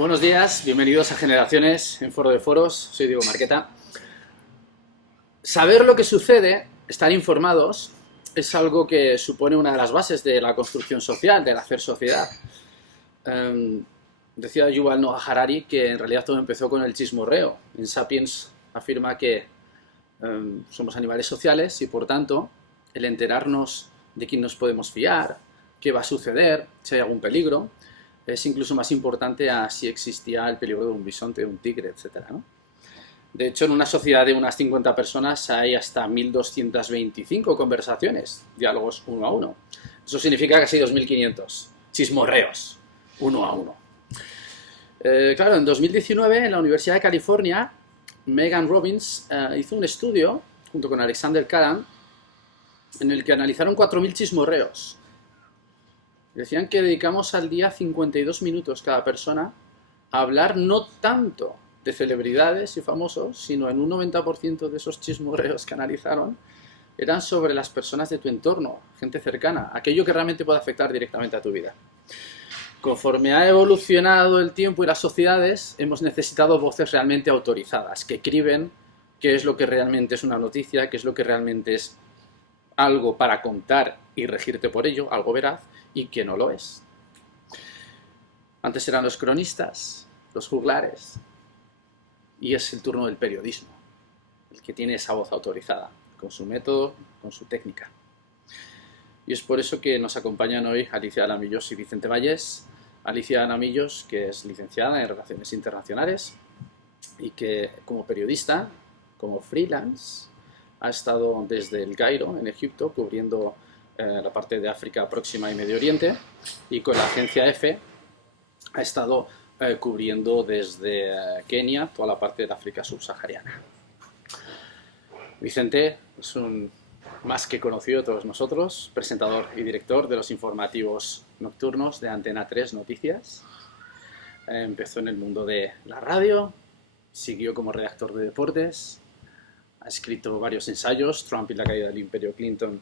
Buenos días, bienvenidos a Generaciones en Foro de Foros, soy Diego Marqueta. Saber lo que sucede, estar informados, es algo que supone una de las bases de la construcción social, del hacer sociedad. Decía Yuval Noah Harari que en realidad todo empezó con el chismorreo. En Sapiens afirma que somos animales sociales y por tanto el enterarnos de quién nos podemos fiar, qué va a suceder, si hay algún peligro, es incluso más importante a si existía el peligro de un bisonte, de un tigre, etc., ¿no? De hecho, en una sociedad de unas 50 personas hay hasta 1225 conversaciones, diálogos uno a uno. Eso significa casi 2500 chismorreos, uno a uno. Claro, en 2019, en la Universidad de California, Megan Robbins hizo un estudio, junto con Alexander Kagan, en el que analizaron 4000 chismorreos. Decían que dedicamos al día 52 minutos cada persona a hablar no tanto de celebridades y famosos, sino en un 90% de esos chismorreos que analizaron eran sobre las personas de tu entorno, gente cercana, aquello que realmente puede afectar directamente a tu vida. Conforme ha evolucionado el tiempo y las sociedades, hemos necesitado voces realmente autorizadas, que criben qué es lo que realmente es una noticia, qué es lo que realmente es algo para contar y regirte por ello, algo veraz, y que no lo es. Antes eran los cronistas, los juglares, y es el turno del periodismo, el que tiene esa voz autorizada, con su método, con su técnica. Y es por eso que nos acompañan hoy Alicia Alamillos y Vicente Vallés. Alicia Alamillos, que es licenciada en Relaciones Internacionales y que como periodista, como freelance, ha estado desde El Cairo, en Egipto, cubriendo la parte de África Próxima y Medio Oriente, y con la agencia EFE ha estado cubriendo desde Kenia toda la parte de África subsahariana. Vicente es un más que conocido de todos nosotros, presentador y director de los informativos nocturnos de Antena 3 Noticias. Empezó en el mundo de la radio, siguió como redactor de deportes, ha escrito varios ensayos, Trump y la caída del imperio Clinton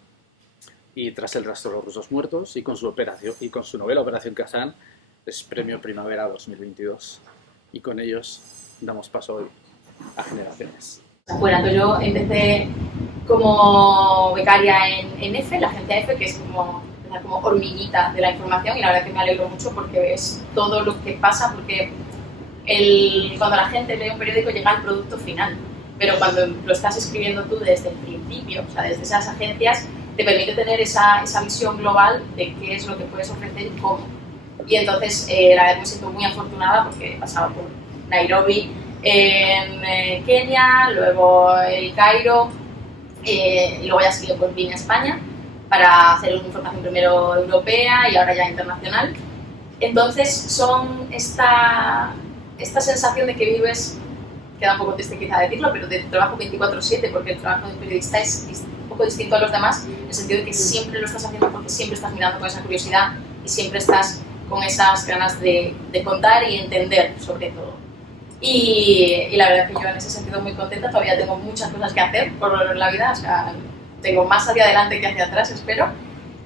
y Tras el rastro de los rusos muertos, y con su novela Operación Kazán es Premio Primavera 2022. Y con ellos damos paso hoy a Generaciones. Bueno, pues yo empecé como becaria en EFE, la agencia EFE, que es como hormiguita de la información, y la verdad que me alegro mucho porque ves todo lo que pasa, porque cuando la gente lee un periódico llega al producto final, pero cuando lo estás escribiendo tú desde el principio, o sea, desde esas agencias, te permite tener esa visión global de qué es lo que puedes ofrecer y cómo. Y entonces, la verdad me siento muy afortunada porque he pasado por Nairobi, en Kenia, luego El Cairo, y luego ya seguido por Viña, España, para hacer una información primero europea y ahora ya internacional. Entonces, son esta sensación de que vives, queda un poco triste quizá decirlo, pero de trabajo 24/7, porque el trabajo de un periodista es un poco distinto a los demás, en el sentido de que siempre lo estás haciendo porque siempre estás mirando con esa curiosidad y siempre estás con esas ganas de contar y entender sobre todo. Y la verdad que yo en ese sentido muy contenta, todavía tengo muchas cosas que hacer por la vida, o sea, tengo más hacia adelante que hacia atrás, espero,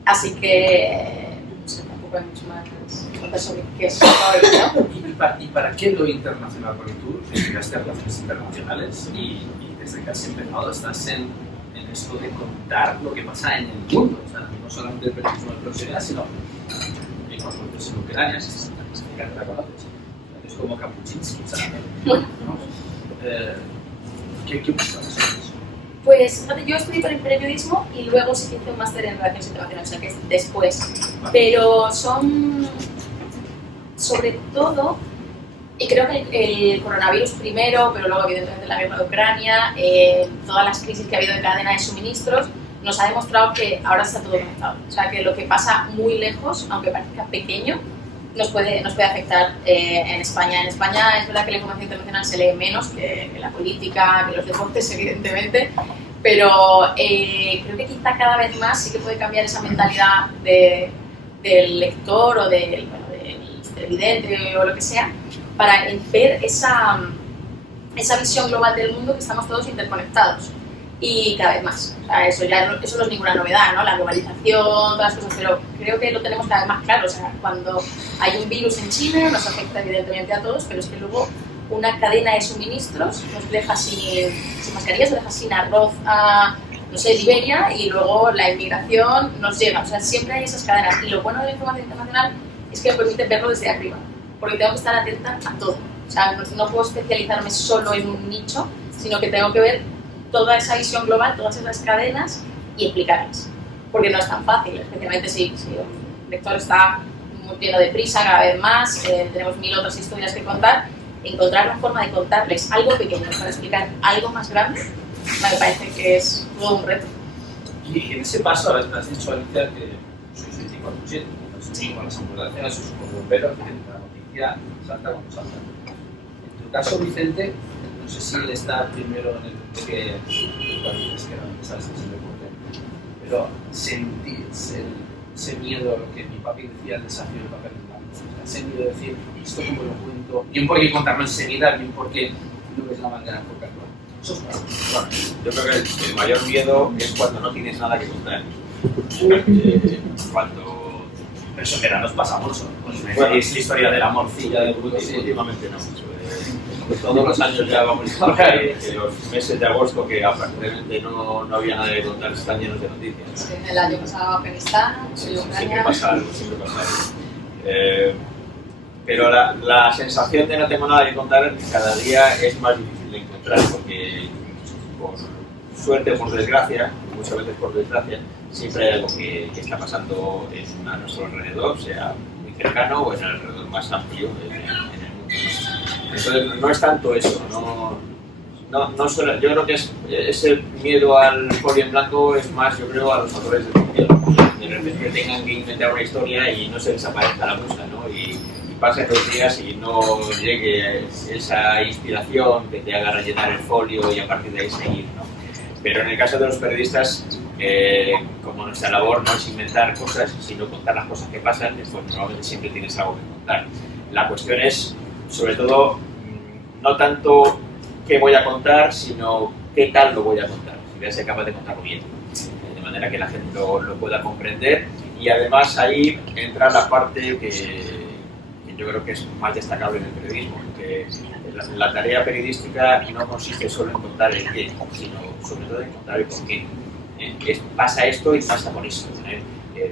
así que no sé, tampoco hay mucho más que contar sobre qué es hoy, ¿no? ¿Y para qué lo internacional? Porque tú estudiaste Relaciones Internacionales y desde que has empezado estás en esto de contar lo que pasa en el mundo, o sea, no solamente el periodismo de proximidad, sino en los conflictos en Ucrania, si te la conoces. Es como Kapuczynski, ¿sabes? ¿No? ¿Qué buscas sobre eso? Pues yo estudié periodismo y luego sí que hice un máster en Relaciones Internacionales, o sea que es después. Pero son, sobre todo, y creo que el coronavirus primero, pero luego evidentemente la guerra de Ucrania, todas las crisis que ha habido en cadena de suministros, nos ha demostrado que ahora está todo conectado. O sea que lo que pasa muy lejos, aunque parezca pequeño, nos puede afectar en España. En España es verdad que la información internacional se lee menos que la política, que los deportes, evidentemente, pero creo que quizá cada vez más sí que puede cambiar esa mentalidad del lector o del televidente o lo que sea, para ver esa visión global del mundo, que estamos todos interconectados. y cada vez más. O sea, eso no es ninguna novedad, ¿no? La globalización, todas las cosas, pero creo que lo tenemos cada vez más claro. O sea, cuando hay un virus en China nos afecta evidentemente a todos, pero es que luego una cadena de suministros nos deja sin mascarillas, nos deja sin arroz a, no sé, Liberia, y luego la inmigración nos llega. O sea, siempre hay esas cadenas. Y lo bueno de la información internacional es que me permite verlo desde arriba, porque tengo que estar atenta a todo. O sea, no puedo especializarme solo en un nicho, sino que tengo que ver toda esa visión global, todas esas cadenas y explicarlas. Porque no es tan fácil, especialmente si un lector está muy lleno de prisa cada vez más, tenemos 1000 otras historias que contar. Encontrar la forma de contarles algo pequeño para explicar algo más grande me parece que es todo un reto. Y en ese paso, has dicho, Alicia, que sois 24/7, sí, con las ambulancias, sus bomberos, la noticia salta como salta. En tu caso, Vicente, no sé si él está primero en el punto que cuando dices que realmente sabes que es el deporte, pero sentí ese miedo a lo que mi papi decía, el desafío del papel en blanco. O sea, ese miedo de decir, esto como lo cuento, bien porque hay que contarlo enseguida, bien porque no ves la manera de enfocarlo. Eso es bueno, yo creo que el mayor miedo es cuando no tienes nada que contar. Cuando... Pero eso que ahora nos pasamos, Bueno, es la historia de la morcilla del grupo. Últimamente no. Todos los años ya vamos a ver que los meses de agosto, que aparentemente no había nada que contar, están llenos de noticias. Sí, el año pasado Afganistán, Siempre pasa algo, siempre pasa algo. Pero la sensación de no tengo nada que contar cada día es más difícil de encontrar, porque por suerte o por desgracia, muchas veces por desgracia, siempre hay algo que está pasando a nuestro alrededor, sea muy cercano o en el alrededor más amplio en el mundo. Entonces no es tanto eso, yo creo que ese miedo al folio en blanco es más, yo creo, a los autores de ficción. De repente tengan que inventar una historia y no se desaparezca la musa, ¿no? Y pasen los días y no llegue esa inspiración que te haga rellenar el folio y a partir de ahí seguir, ¿no? Pero en el caso de los periodistas, como nuestra labor no es inventar cosas, sino contar las cosas que pasan, pues normalmente siempre tienes algo que contar. La cuestión es, sobre todo, no tanto qué voy a contar, sino qué tal lo voy a contar. Si voy a ser capaz de contarlo bien, de manera que la gente lo pueda comprender. Y además ahí entra la parte que yo creo que es más destacable en el periodismo, que la tarea periodística no consiste solo en contar el qué, sino sobre todo en contar el por qué. Pasa esto y pasa por esto.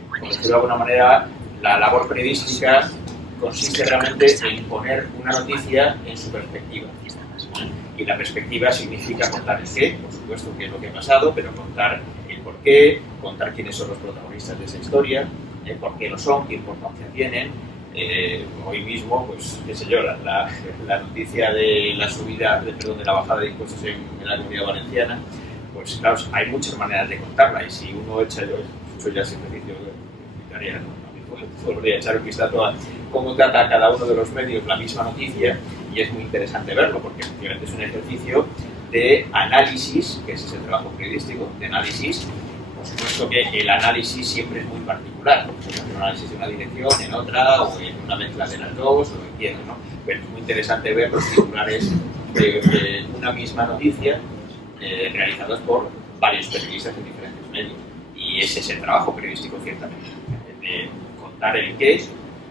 Por decirlo de alguna manera, la labor periodística consiste realmente en poner una noticia en su perspectiva. Y la perspectiva significa contar el qué, por supuesto, qué es lo que ha pasado, pero contar el por qué, contar quiénes son los protagonistas de esa historia, por qué lo son, qué importancia tienen. Hoy mismo, pues, qué sé yo, la noticia de la subida, de la bajada de impuestos en la Comunidad Valenciana, pues claro, hay muchas maneras de contarla, y si uno echa, yo he hecho ya ese ejercicio italiano, podría echar un vistazo a cómo trata cada uno de los medios la misma noticia, y es muy interesante verlo, porque efectivamente es un ejercicio de análisis, que ese es el trabajo periodístico, de análisis. Por supuesto que el análisis siempre es muy particular, porque puedes hacer un análisis de una dirección, en otra, o en una mezcla de las dos, o en quién, ¿no? Pero es muy interesante ver los titulares de una misma noticia realizados por varios periodistas en diferentes medios. Y ese es el trabajo periodístico, ciertamente, de contar el qué,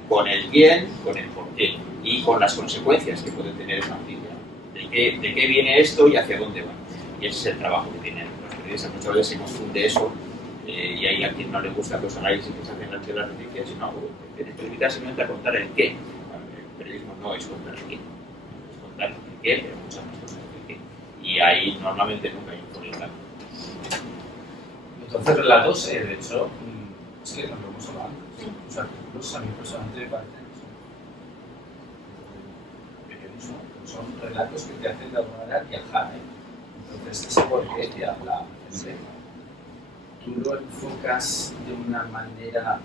con el quién, con el por qué, y con las consecuencias que puede tener esa noticia. De qué viene esto y hacia dónde va. Y ese es el trabajo que tienen los periodistas. Muchas veces se confunde eso, y hay a quien no le gusta los análisis que se hacen ante las noticias, sino que te permita simplemente a contar el qué. El periodismo no es contar el qué, es contar el qué, pero muchas más cosas que el qué. Y ahí normalmente nunca hay un folio blanco. Entonces, relatos, de hecho, es que nos lo hemos hablado antes. O sea, artículos a mí personalmente me parecen periodismo, son relatos que te hacen de alguna manera viajar, Entonces, ese por qué te habla ¿tú lo enfocas de una manera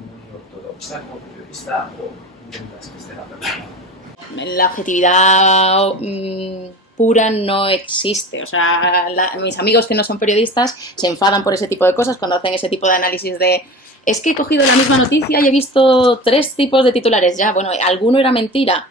muy ortodoxa como periodista o intentas que esté la persona? La objetividad pura no existe. O sea, mis amigos que no son periodistas se enfadan por ese tipo de cosas cuando hacen ese tipo de análisis de es que he cogido la misma noticia y he visto 3 tipos de titulares ya. Bueno, ¿alguno era mentira?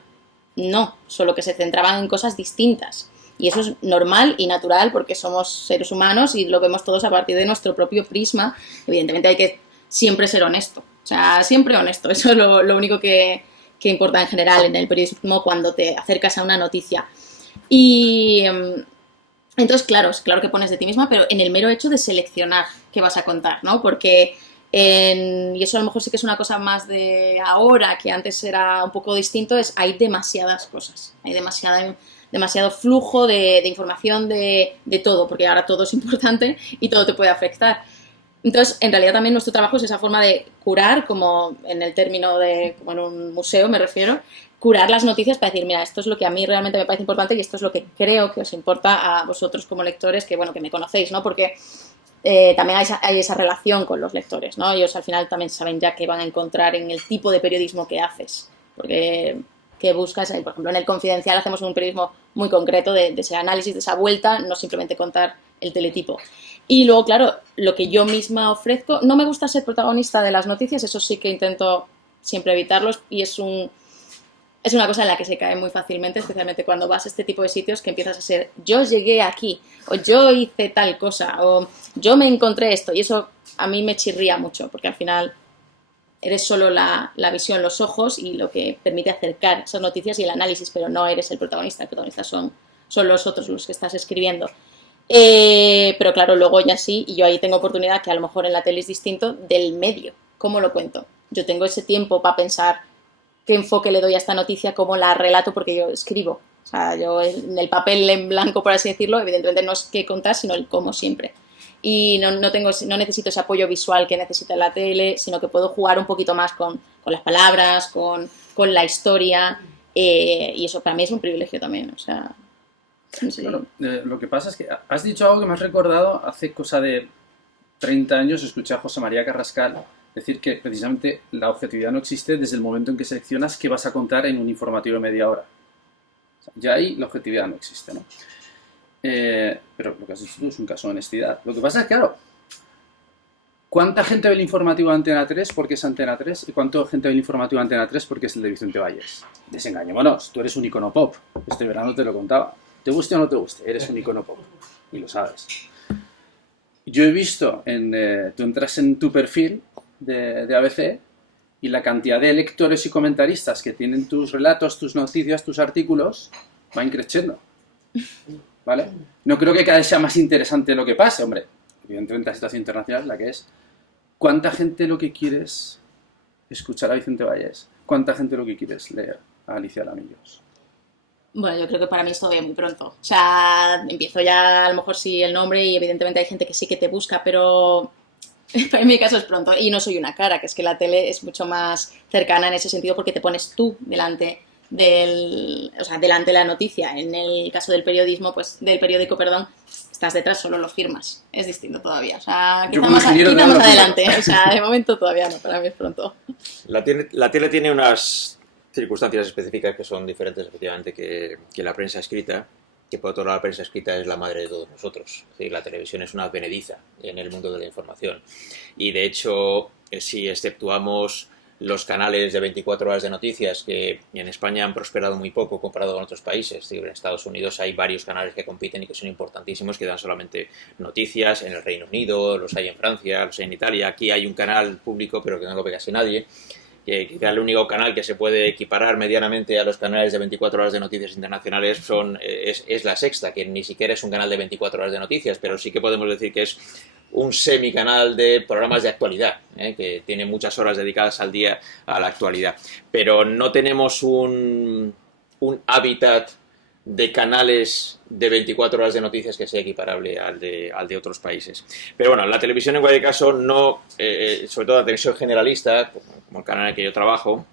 No, solo que se centraban en cosas distintas. Y eso es normal y natural porque somos seres humanos y lo vemos todos a partir de nuestro propio prisma. Evidentemente hay que siempre ser honesto, o sea, siempre honesto. Eso es lo único que importa en general en el periodismo cuando te acercas a una noticia. Y entonces, claro, es claro que pones de ti misma, pero en el mero hecho de seleccionar qué vas a contar, ¿no? Porque, y eso a lo mejor sí que es una cosa más de ahora, que antes era un poco distinto, hay demasiadas cosas, hay demasiado flujo de información de todo, porque ahora todo es importante y todo te puede afectar. Entonces, en realidad también nuestro trabajo es esa forma de curar, como en el término como en un museo me refiero, curar las noticias para decir, mira, esto es lo que a mí realmente me parece importante y esto es lo que creo que os importa a vosotros como lectores, que bueno, que me conocéis, ¿no? Porque también hay esa relación con los lectores, ¿no? Ellos al final también saben ya qué van a encontrar en el tipo de periodismo que haces, porque que buscas, por ejemplo, en El Confidencial hacemos un periodismo muy concreto de ese análisis, de esa vuelta, no simplemente contar el teletipo. Y luego, claro, lo que yo misma ofrezco, no me gusta ser protagonista de las noticias, eso sí que intento siempre evitarlos y es una cosa en la que se cae muy fácilmente, especialmente cuando vas a este tipo de sitios que empiezas a ser yo llegué aquí, o yo hice tal cosa, o yo me encontré esto, y eso a mí me chirría mucho, porque al final eres solo la visión, los ojos y lo que permite acercar esas noticias y el análisis, pero no eres el protagonista son los otros los que estás escribiendo. Pero claro, luego ya sí, y yo ahí tengo oportunidad, que a lo mejor en la tele es distinto, del medio, cómo lo cuento. Yo tengo ese tiempo para pensar qué enfoque le doy a esta noticia, cómo la relato, porque yo escribo. O sea, yo en el papel en blanco, por así decirlo, evidentemente no es qué contar, sino el cómo siempre. Y no necesito ese apoyo visual que necesita la tele, sino que puedo jugar un poquito más con las palabras, con la historia, y eso para mí es un privilegio también, o sea... Sí. Claro, lo que pasa es que has dicho algo que me has recordado hace cosa de 30 años, escuché a José María Carrascal decir que precisamente la objetividad no existe desde el momento en que seleccionas qué vas a contar en un informativo de media hora. O sea, ya ahí la objetividad no existe, ¿no? Pero lo que has dicho tú es un caso de honestidad. Lo que pasa es que, claro, ¿cuánta gente ve el informativo de Antena 3 porque es Antena 3? ¿Y cuánta gente ve el informativo de Antena 3 porque es el de Vicente Valles? Desengañémonos, tú eres un icono pop. Este verano te lo contaba. Te guste o no te guste, eres un icono pop. Y lo sabes. Yo he visto, tú entras en tu perfil de ABC y la cantidad de lectores y comentaristas que tienen tus relatos, tus noticias, tus artículos, va increciendo. ¿Vale? No creo que cada vez sea más interesante lo que pase, hombre. Evidentemente la situación internacional es la que es. ¿Cuánta gente lo que quiere es escuchar a Vicente Valles? ¿Cuánta gente lo que quiere es leer a Alicia Lamillos? Bueno, yo creo que para mí es todavía muy pronto. O sea, empiezo ya a lo mejor sí el nombre y evidentemente hay gente que sí que te busca, pero en mi caso es pronto. Y no soy una cara, que es que la tele es mucho más cercana en ese sentido porque te pones tú delante de la noticia. En el caso del periodismo, del periódico, estás detrás, solo lo firmas. Es distinto todavía. O sea, quizá más adelante. O sea, de momento todavía no, para mí es pronto. La tele tiene unas circunstancias específicas que son diferentes efectivamente que la prensa escrita, que por otro lado la prensa escrita es la madre de todos nosotros. Es decir, la televisión es una advenediza en el mundo de la información. Y de hecho, si exceptuamos los canales de 24 horas de noticias, que en España han prosperado muy poco comparado con otros países. Es decir, en Estados Unidos hay varios canales que compiten y que son importantísimos, que dan solamente noticias. En el Reino Unido los hay en Francia, los hay en Italia. Aquí hay un canal público, pero que no lo ve casi nadie. Que quizá el único canal que se puede equiparar medianamente a los canales de 24 horas de noticias internacionales es La Sexta, que ni siquiera es un canal de 24 horas de noticias, pero sí que podemos decir que es un semicanal de programas de actualidad, que tiene muchas horas dedicadas al día a la actualidad. Pero no tenemos un hábitat de canales de 24 horas de noticias que sea equiparable al de otros países. Pero bueno, la televisión en cualquier caso no, sobre todo la televisión generalista, como el canal en el que yo trabajo,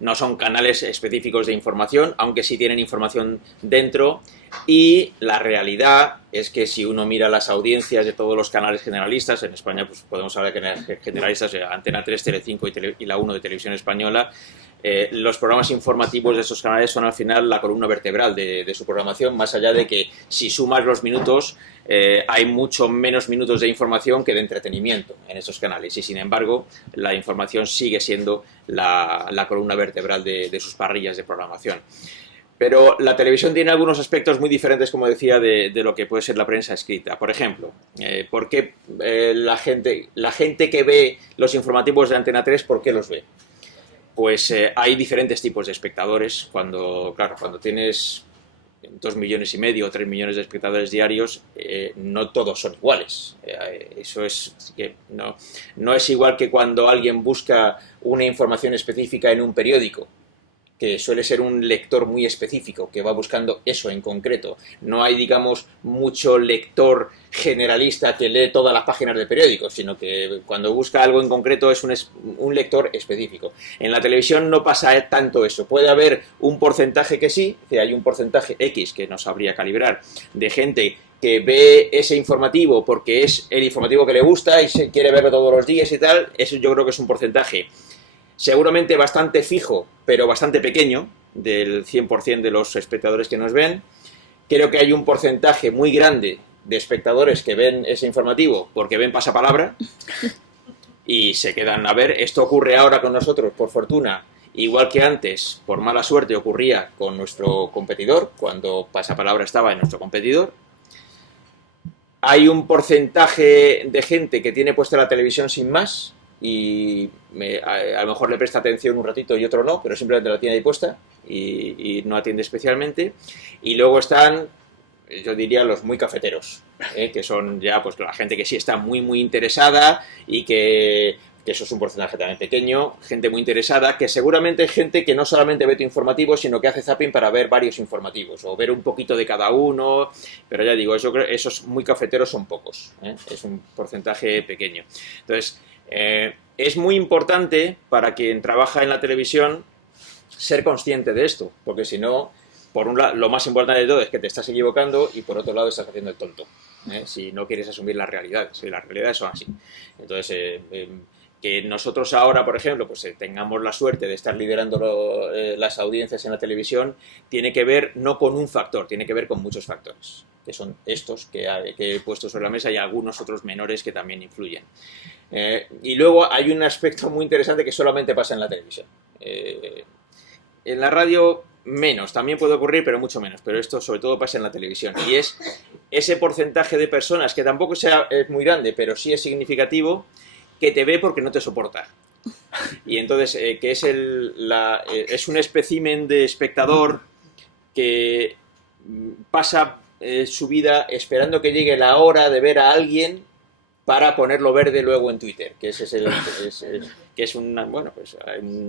no son canales específicos de información, aunque sí tienen información dentro, y la realidad es que si uno mira las audiencias de todos los canales generalistas, en España pues podemos hablar de canales generalistas, Antena 3, Telecinco y la 1 de Televisión Española, los programas informativos de esos canales son al final la columna vertebral de su programación, más allá de que si sumas los minutos, hay mucho menos minutos de información que de entretenimiento en estos canales, y sin embargo la información sigue siendo la columna vertebral de sus parrillas de programación. Pero la televisión tiene algunos aspectos muy diferentes, como decía, de lo que puede ser la prensa escrita. Por ejemplo, ¿por qué la gente que ve los informativos de Antena 3, por qué los ve? Pues hay diferentes tipos de espectadores. Claro, cuando tienes 2,5 millones o 3 millones de espectadores diarios, no todos son iguales. Eso es que no es igual que cuando alguien busca una información específica en un periódico, que suele ser un lector muy específico, que va buscando eso en concreto. No hay, digamos, mucho lector generalista que lee todas las páginas de periódicos, sino que cuando busca algo en concreto es un lector específico. En la televisión no pasa tanto eso. Puede haber un porcentaje que sí, que hay un porcentaje X que no sabría calibrar, de gente que ve ese informativo porque es el informativo que le gusta y se quiere verlo todos los días y tal. Eso yo creo que es un porcentaje seguramente bastante fijo, pero bastante pequeño, del 100% de los espectadores que nos ven. Creo que hay un porcentaje muy grande de espectadores que ven ese informativo porque ven Pasapalabra y se quedan a ver. Esto ocurre ahora con nosotros, por fortuna, igual que antes, por mala suerte, ocurría con nuestro competidor, cuando Pasapalabra estaba en nuestro competidor. Hay un porcentaje de gente que tiene puesta la televisión sin más, y a lo mejor le presta atención un ratito y otro no, pero simplemente la tiene ahí puesta y no atiende especialmente. Y luego están, yo diría, los muy cafeteros, que son ya pues la gente que sí está muy interesada y que eso es un porcentaje también pequeño, gente muy interesada, que seguramente es gente que no solamente ve tu informativo, sino que hace zapping para ver varios informativos, o ver un poquito de cada uno, pero ya digo, esos muy cafeteros son pocos, es un porcentaje pequeño. Entonces, es muy importante para quien trabaja en la televisión ser consciente de esto, porque si no, por un lado, lo más importante de todo es que te estás equivocando y por otro lado estás haciendo el tonto, si no quieres asumir la realidad. Si las realidades son así. Entonces, que nosotros ahora, por ejemplo, pues tengamos la suerte de estar liderando las audiencias en la televisión, tiene que ver no con un factor, tiene que ver con muchos factores, que son estos que he puesto sobre la mesa y algunos otros menores que también influyen. Y luego hay un aspecto muy interesante que solamente pasa en la televisión. En la radio menos, también puede ocurrir, pero mucho menos, pero esto sobre todo pasa en la televisión, y es ese porcentaje de personas, que tampoco es muy grande, pero sí es significativo, que te ve porque no te soporta. Y entonces, que es un espécimen de espectador que pasa su vida esperando que llegue la hora de ver a alguien para ponerlo verde luego en Twitter, que ese es un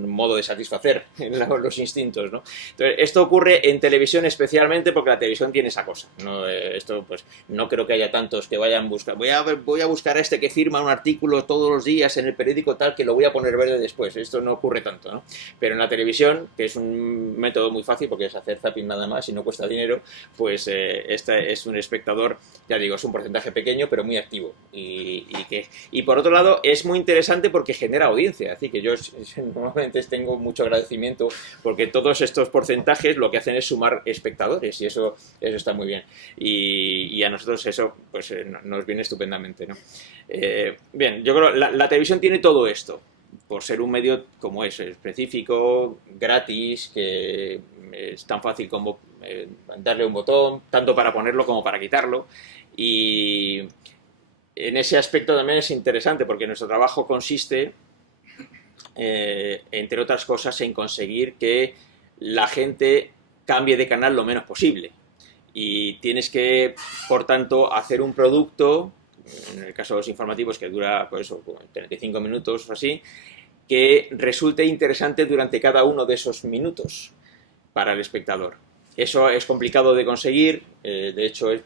modo de satisfacer los instintos, ¿no? Entonces, esto ocurre en televisión especialmente porque la televisión tiene esa cosa, ¿no? Esto, pues, no creo que haya tantos que vayan a buscar, voy a buscar a este que firma un artículo todos los días en el periódico tal, que lo voy a poner verde después. Esto no ocurre tanto, ¿no? Pero en la televisión, que es un método muy fácil porque es hacer zapping nada más y no cuesta dinero, pues este es un espectador, ya digo, es un porcentaje pequeño pero muy activo, y por otro lado es muy interesante porque genera audiencia. Así que yo normalmente tengo mucho agradecimiento porque todos estos porcentajes lo que hacen es sumar espectadores y eso está muy bien, y a nosotros eso pues nos viene estupendamente, ¿no? Bien, yo creo que la televisión tiene todo esto por ser un medio como es específico, gratis, que es tan fácil como darle un botón, tanto para ponerlo como para quitarlo, y en ese aspecto también es interesante porque nuestro trabajo consiste, entre otras cosas, en conseguir que la gente cambie de canal lo menos posible. Y tienes que, por tanto, hacer un producto, en el caso de los informativos, que dura pues, 35 minutos o así, que resulte interesante durante cada uno de esos minutos para el espectador. Eso es complicado de conseguir, de hecho yo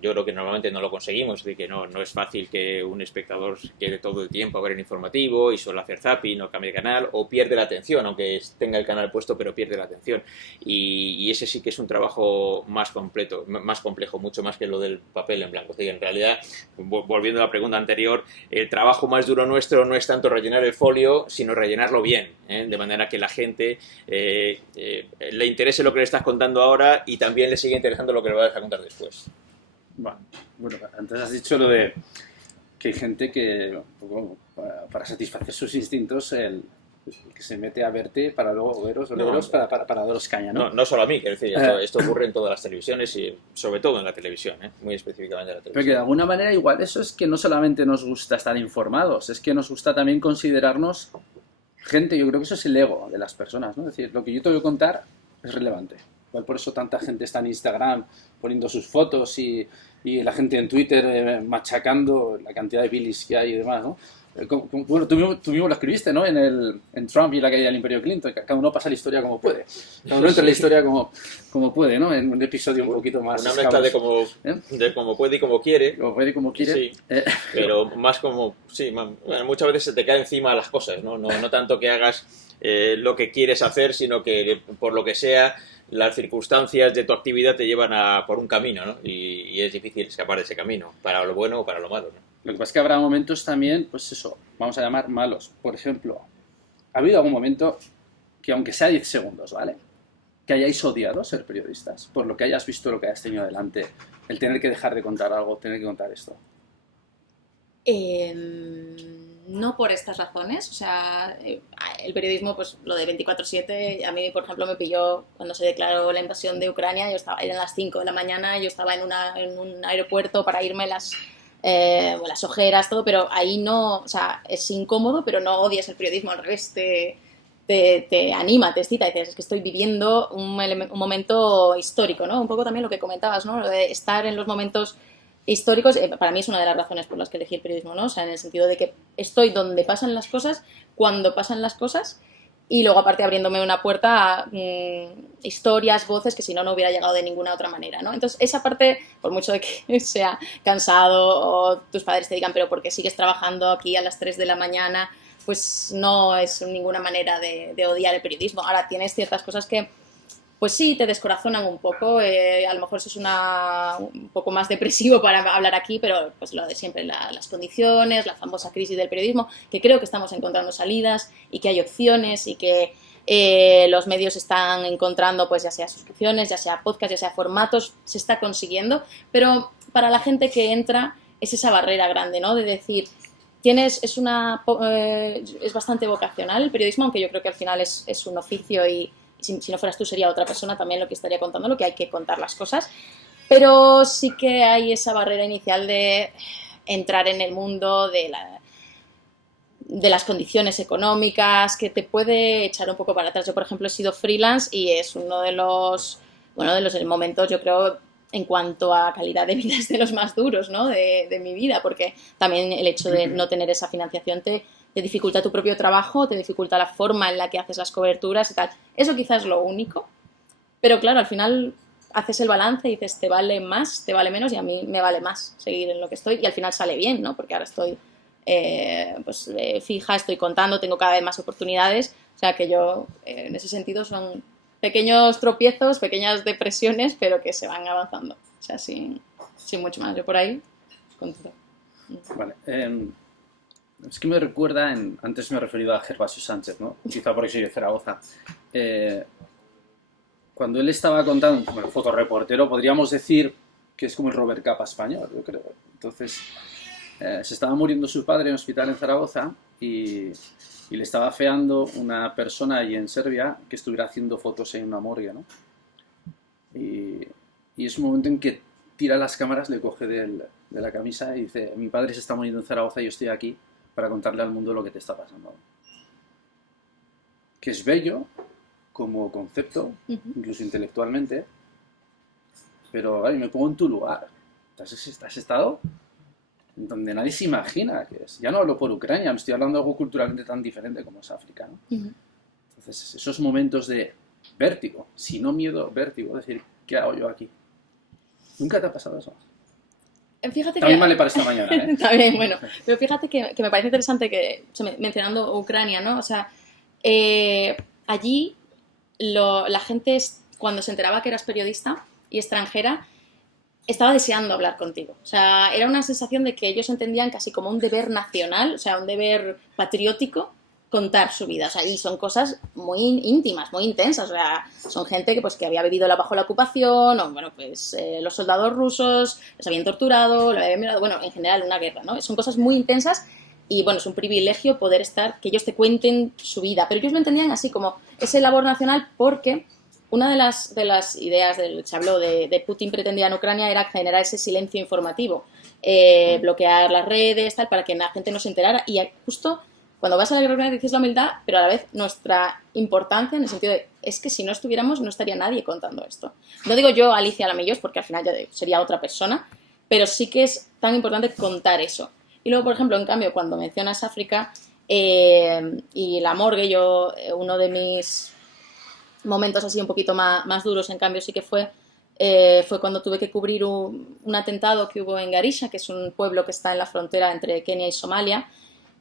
creo que normalmente no lo conseguimos, es decir, que no es fácil que un espectador se quede todo el tiempo a ver el informativo y suele hacer zapping o cambie de canal o pierde la atención, aunque tenga el canal puesto pero pierde la atención, y ese sí que es un trabajo más complejo, mucho más que lo del papel en blanco. Es decir, en realidad, volviendo a la pregunta anterior, el trabajo más duro nuestro no es tanto rellenar el folio, sino rellenarlo bien, de manera que la gente le interese lo que le estás contando ahora y también le sigue interesando lo que le vas a contar después. Bueno, antes has dicho lo de que hay gente que, bueno, para satisfacer sus instintos, que se mete a verte para luego veros o leeros para daros caña, ¿no? No solo a mí, quiero decir, esto ocurre en todas las televisiones y sobre todo en la televisión, muy específicamente en la televisión. Pero que de alguna manera igual eso es que no solamente nos gusta estar informados, es que nos gusta también considerarnos gente. Yo creo que eso es el ego de las personas, ¿no? Es decir, lo que yo te voy a contar es relevante. Igual por eso tanta gente está en Instagram poniendo sus fotos y la gente en Twitter machacando la cantidad de bilis que hay y demás, ¿no? Bueno, tú mismo lo escribiste, ¿no? En Trump y la caída del Imperio Clinton, que cada uno pasa la historia como puede. Cada uno entra en la historia como puede, ¿no? En un episodio un poquito más... Una mezcla de como puede y como quiere. Como puede y como quiere. Sí, pero más como... Sí, muchas veces se te cae encima las cosas, ¿no? No tanto que hagas lo que quieres hacer, sino que por lo que sea, las circunstancias de tu actividad te llevan por un camino, ¿no? Y es difícil escapar de ese camino, para lo bueno o para lo malo, ¿no? Lo que pasa es que habrá momentos también, pues eso, vamos a llamar malos. Por ejemplo, ¿ha habido algún momento que, aunque sea 10 segundos, ¿vale?, que hayáis odiado ser periodistas? Por lo que hayas visto, lo que hayas tenido delante, el tener que dejar de contar algo, tener que contar esto. No por estas razones, o sea, el periodismo, pues lo de 24/7, a mí, por ejemplo, me pilló cuando se declaró la invasión de Ucrania, eran las 5 de la mañana, yo estaba en un aeropuerto para irme las ojeras, todo, pero ahí no, o sea, es incómodo, pero no odias el periodismo, al revés, te anima, te excita, dices, es que estoy viviendo un momento histórico, ¿no? Un poco también lo que comentabas, ¿no? Lo de estar en los momentos históricos, para mí es una de las razones por las que elegí el periodismo, ¿no? O sea, en el sentido de que estoy donde pasan las cosas, cuando pasan las cosas, y luego aparte abriéndome una puerta a historias, voces que si no hubiera llegado de ninguna otra manera, ¿no? Entonces esa parte, por mucho de que sea cansado o tus padres te digan pero ¿por qué sigues trabajando aquí a las 3 de la mañana? Pues no es ninguna manera de odiar el periodismo. Ahora tienes ciertas cosas que pues sí, te descorazonan un poco, a lo mejor eso es un poco más depresivo para hablar aquí, pero pues lo de siempre, las condiciones, la famosa crisis del periodismo, que creo que estamos encontrando salidas y que hay opciones y que los medios están encontrando, pues ya sea suscripciones, ya sea podcast, ya sea formatos, se está consiguiendo, pero para la gente que entra es esa barrera grande, ¿no? De decir, es bastante vocacional el periodismo, aunque yo creo que al final es un oficio y si no fueras tú sería otra persona también lo que estaría contando, lo que hay que contar las cosas, pero sí que hay esa barrera inicial de entrar en el mundo de las condiciones económicas que te puede echar un poco para atrás. Yo, por ejemplo, he sido freelance y es uno de los momentos, yo creo, en cuanto a calidad de vida es de los más duros, ¿no? de mi vida, porque también el hecho de no tener esa financiación te dificulta tu propio trabajo, te dificulta la forma en la que haces las coberturas y tal. Eso quizás es lo único, pero claro, al final haces el balance y dices, te vale más, te vale menos, y a mí me vale más seguir en lo que estoy, y al final sale bien, ¿no? Porque ahora estoy fija, estoy contando, tengo cada vez más oportunidades, o sea que yo, en ese sentido, son pequeños tropiezos, pequeñas depresiones, pero que se van avanzando, o sea, sin mucho más. Yo por ahí, con todo. Vale, es que me recuerda, antes me he referido a Gervasio Sánchez, ¿no? Quizá porque soy de Zaragoza. Cuando él estaba contando, como el fotoreportero, podríamos decir que es como el Robert Capa español, yo creo. Entonces, se estaba muriendo su padre en un hospital en Zaragoza y le estaba afeando una persona allí en Serbia que estuviera haciendo fotos en una morgue, ¿no? Y es un momento en que tira las cámaras, le coge de la camisa y dice, mi padre se está muriendo en Zaragoza y yo estoy aquí para contarle al mundo lo que te está pasando. Que es bello como concepto, incluso intelectualmente, pero vale, me pongo en tu lugar. ¿Has estado en donde nadie se imagina que es? Ya no hablo por Ucrania, me estoy hablando de algo culturalmente tan diferente como es África, ¿no? Entonces, esos momentos de vértigo, si no miedo, vértigo, es decir, ¿qué hago yo aquí? ¿Nunca te ha pasado eso? Fíjate también vale para esta mañana, ¿eh? Está bien, bueno. Pero fíjate que me parece interesante que, mencionando Ucrania, ¿no? O sea, allí la gente, cuando se enteraba que eras periodista y extranjera, estaba deseando hablar contigo. O sea, era una sensación de que ellos entendían casi como un deber nacional, o sea, un deber patriótico, contar su vida. O sea, y son cosas muy íntimas, muy intensas. O sea, son gente que había vivido bajo la ocupación, o bueno, pues los soldados rusos los habían torturado, lo habían mirado, bueno, en general una guerra, ¿no? Son cosas muy intensas y bueno, es un privilegio poder estar, que ellos te cuenten su vida, pero ellos lo entendían así como ese labor nacional porque una de las ideas del se habló de Putin pretendía en Ucrania era generar ese silencio informativo, bloquear las redes, tal, para que la gente no se enterara y justo cuando vas a la guerra dices la humildad, pero a la vez nuestra importancia en el sentido de es que si no estuviéramos no estaría nadie contando esto. No digo yo Alicia Lamillos porque al final ya sería otra persona, pero sí que es tan importante contar eso. Y luego, por ejemplo, en cambio, cuando mencionas África y la morgue, uno de mis momentos así un poquito más duros, en cambio, sí que fue cuando tuve que cubrir un atentado que hubo en Garissa, que es un pueblo que está en la frontera entre Kenia y Somalia,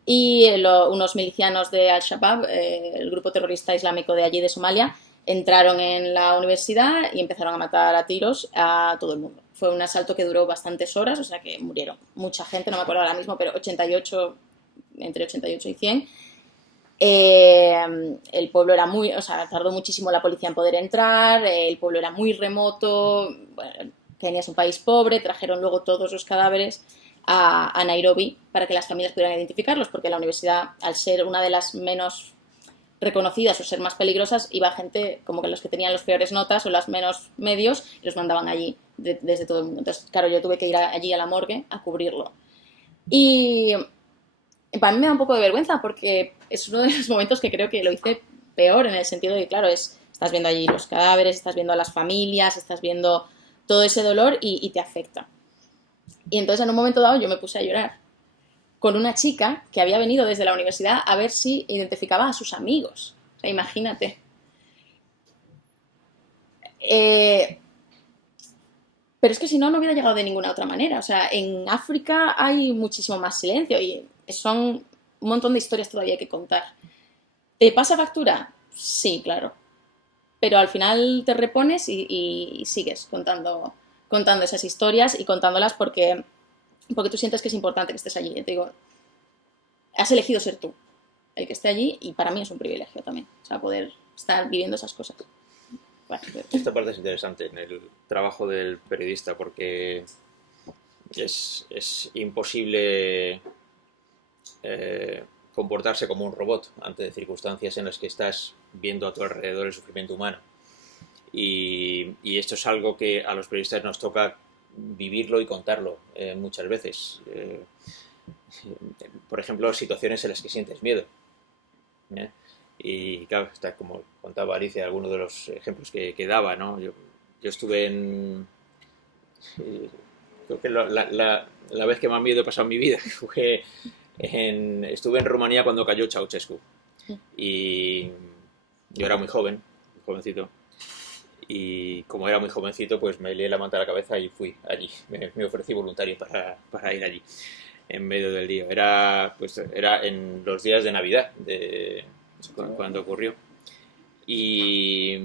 y unos milicianos de Al-Shabaab, el grupo terrorista islámico de allí de Somalia, entraron en la universidad y empezaron a matar a tiros a todo el mundo. Fue un asalto que duró bastantes horas, o sea que murieron mucha gente, no me acuerdo ahora mismo, pero entre 88 y 100. El pueblo era tardó muchísimo la policía en poder entrar, el pueblo era muy remoto, bueno, Kenia es un país pobre, trajeron luego todos los cadáveres a Nairobi para que las familias pudieran identificarlos, porque la universidad, al ser una de las menos reconocidas o ser más peligrosas, iba gente como que los que tenían las peores notas o las menos medios y los mandaban allí desde todo el mundo. Entonces, claro, yo tuve que ir allí a la morgue a cubrirlo. Y para mí me da un poco de vergüenza porque es uno de los momentos que creo que lo hice peor en el sentido de, claro, estás viendo allí los cadáveres, estás viendo a las familias, estás viendo todo ese dolor y te afecta. Y entonces en un momento dado yo me puse a llorar con una chica que había venido desde la universidad a ver si identificaba a sus amigos. O sea, imagínate. Pero es que si no, no hubiera llegado de ninguna otra manera. O sea, en África hay muchísimo más silencio y son un montón de historias todavía que contar. ¿Te pasa factura? Sí, claro. Pero al final te repones y sigues contando esas historias y contándolas porque tú sientes que es importante que estés allí. Te digo, has elegido ser tú el que esté allí y para mí es un privilegio también, o sea, poder estar viviendo esas cosas. Bueno, esta parte es interesante en el trabajo del periodista porque es imposible comportarse como un robot ante circunstancias en las que estás viendo a tu alrededor el sufrimiento humano. Y esto es algo que a los periodistas nos toca vivirlo y contarlo muchas veces. Por ejemplo, situaciones en las que sientes miedo. Y claro, está como contaba Alicia, algunos de los ejemplos que daba, ¿no? Yo estuve en... creo que la vez que más miedo he pasado en mi vida fue estuve en Rumanía cuando cayó Ceausescu. Y yo era muy jovencito. Y como era muy jovencito, pues me lié la manta a la cabeza y fui allí. Me ofrecí voluntario para ir allí, en medio del día. Era en los días de Navidad, cuando ocurrió. Y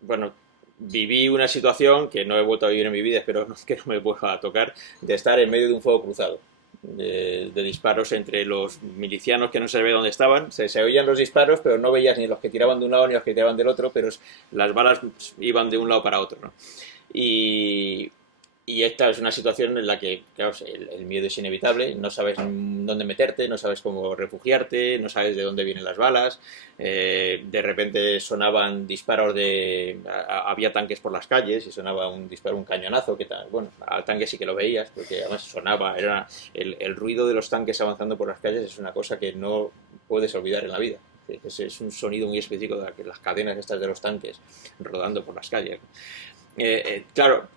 bueno, viví una situación que no he vuelto a vivir en mi vida, espero que no me vuelva a tocar, de estar en medio de un fuego cruzado. De disparos entre los milicianos que no se veía dónde estaban, se oían los disparos pero no veías ni los que tiraban de un lado ni los que tiraban del otro, pero las balas iban de un lado para otro, ¿no? Y esta es una situación en la que, claro, el miedo es inevitable, no sabes dónde meterte, no sabes cómo refugiarte, no sabes de dónde vienen las balas, de repente sonaban disparos había tanques por las calles y sonaba un disparo, un cañonazo, que tal, bueno, al tanque sí que lo veías, porque además sonaba, el ruido de los tanques avanzando por las calles es una cosa que no puedes olvidar en la vida. Es un sonido muy específico de las cadenas estas de los tanques rodando por las calles. Claro,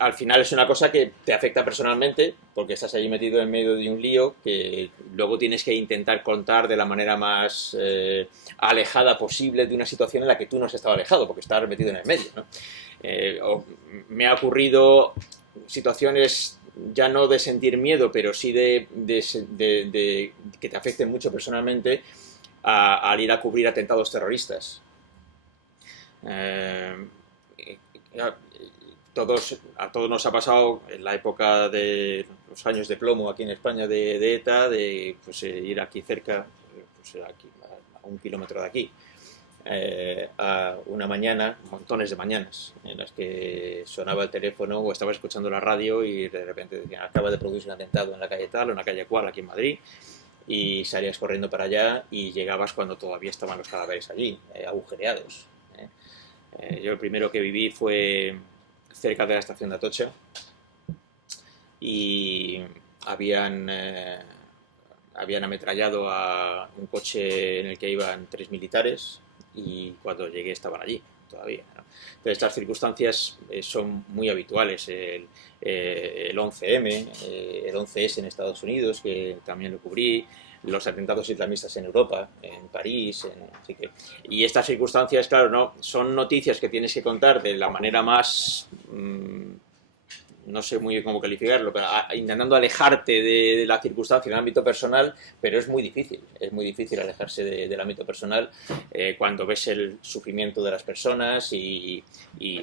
al final es una cosa que te afecta personalmente porque estás allí metido en medio de un lío que luego tienes que intentar contar de la manera más alejada posible de una situación en la que tú no has estado alejado porque estabas metido en el medio, ¿no? Me ha ocurrido situaciones ya no de sentir miedo, pero sí de que te afecten mucho personalmente al ir a cubrir atentados terroristas. A todos nos ha pasado en la época de los años de plomo aquí en España de ETA, de pues, ir aquí cerca, pues, aquí, a 1 kilómetro de aquí, a una mañana, montones de mañanas, en las que sonaba el teléfono o estabas escuchando la radio y de repente decían, acaba de producirse un atentado en la calle tal o en la calle cual, aquí en Madrid, y salías corriendo para allá y llegabas cuando todavía estaban los cadáveres allí, agujereados. Yo el primero que viví fue cerca de la estación de Atocha y habían ametrallado a un coche en el que iban 3 militares y cuando llegué estaban allí todavía, ¿no? Entonces estas circunstancias son muy habituales. El 11M, el 11S en Estados Unidos, que también lo cubrí, los atentados islamistas en Europa, en París, así que, y estas circunstancias, claro, no son noticias que tienes que contar de la manera más no sé muy bien cómo calificarlo, pero intentando alejarte de la circunstancia en el ámbito personal, pero es muy difícil alejarse del ámbito personal cuando ves el sufrimiento de las personas y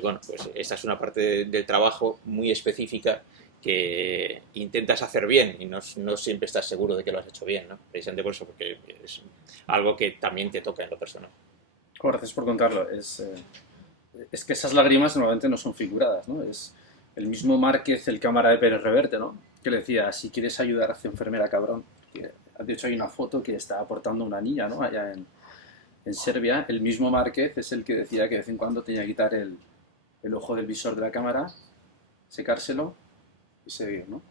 bueno, pues esta es una parte del trabajo muy específica que intentas hacer bien y no siempre estás seguro de que lo has hecho bien, ¿no? Precisamente por eso, porque es algo que también te toca en lo personal. Gracias por contarlo. Es que esas lágrimas normalmente no son figuradas, ¿no? Es el mismo Márquez, el cámara de Pérez Reverte, ¿no? Que le decía, si quieres ayudar a esa enfermera, cabrón. Que, de hecho, hay una foto que está aportando una niña, ¿no? Allá en Serbia. El mismo Márquez es el que decía que de vez en cuando tenía que quitar el ojo del visor de la cámara, secárselo y seguir, ¿no?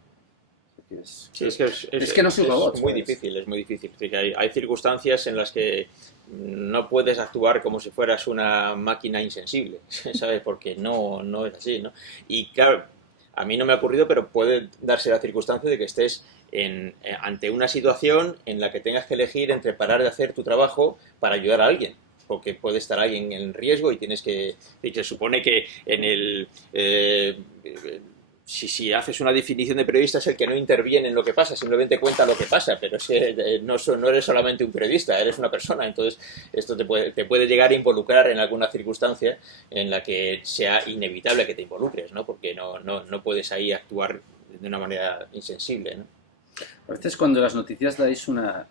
Sí, es que no soy robot. Es muy difícil, es muy difícil. Es decir, hay circunstancias en las que no puedes actuar como si fueras una máquina insensible, ¿sabes? Porque no es así, ¿no? Y claro, a mí no me ha ocurrido, pero puede darse la circunstancia de que estés ante una situación en la que tengas que elegir entre parar de hacer tu trabajo para ayudar a alguien. Porque puede estar alguien en riesgo y tienes que... Y se supone que en el... Si haces una definición de periodista es el que no interviene en lo que pasa, simplemente cuenta lo que pasa, pero es que no eres solamente un periodista, eres una persona, entonces esto te puede llegar a involucrar en alguna circunstancia en la que sea inevitable que te involucres, ¿no? Porque no puedes ahí actuar de una manera insensible, ¿no? A veces cuando las noticias dais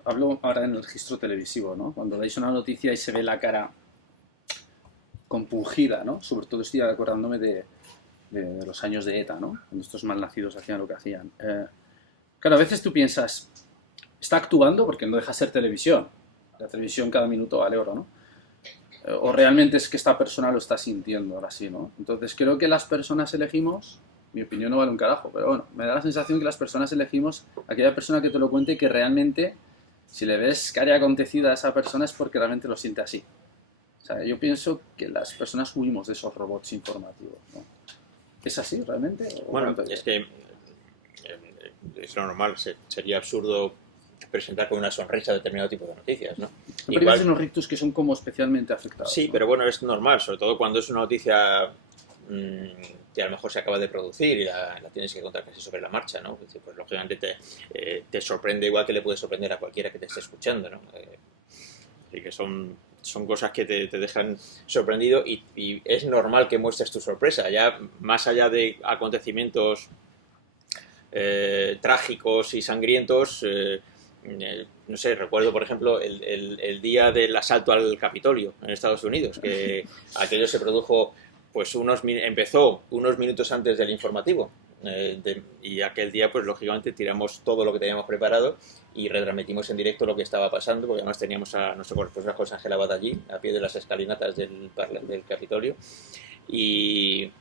hablo ahora en el registro televisivo, ¿no? Cuando dais una noticia y se ve la cara compungida, ¿no? Sobre todo estoy acordándome de los años de ETA, ¿no? Cuando estos malnacidos hacían lo que hacían. Claro, a veces tú piensas, está actuando porque no deja ser televisión. La televisión cada minuto vale oro, ¿no? O realmente es que esta persona lo está sintiendo ahora sí, ¿no? Entonces creo que las personas elegimos, mi opinión no vale un carajo, pero bueno, me da la sensación que las personas elegimos a aquella persona que te lo cuente y que realmente, si le ves que haya acontecido a esa persona es porque realmente lo siente así. O sea, yo pienso que las personas huimos de esos robots informativos, ¿no? ¿Es así realmente? Bueno, es que es lo normal, sería absurdo presentar con una sonrisa determinado tipo de noticias, ¿no? Pero hay unos rictus que son como especialmente afectados. Sí, ¿no? Pero bueno, es normal, sobre todo cuando es una noticia que a lo mejor se acaba de producir y la tienes que contar casi sobre la marcha, ¿no? Es decir, pues lógicamente te sorprende igual que le puede sorprender a cualquiera que te esté escuchando, ¿no? Así que son cosas que te dejan sorprendido y es normal que muestres tu sorpresa. Ya más allá de acontecimientos trágicos y sangrientos, no sé, recuerdo por ejemplo el día del asalto al Capitolio en Estados Unidos, que aquello se produjo, pues empezó unos minutos antes del informativo. Y aquel día, pues lógicamente tiramos todo lo que teníamos preparado y retransmitimos en directo lo que estaba pasando, porque además teníamos a nuestro corresponsal José Ángel Abad allí, a pie de las escalinatas del Capitolio. Y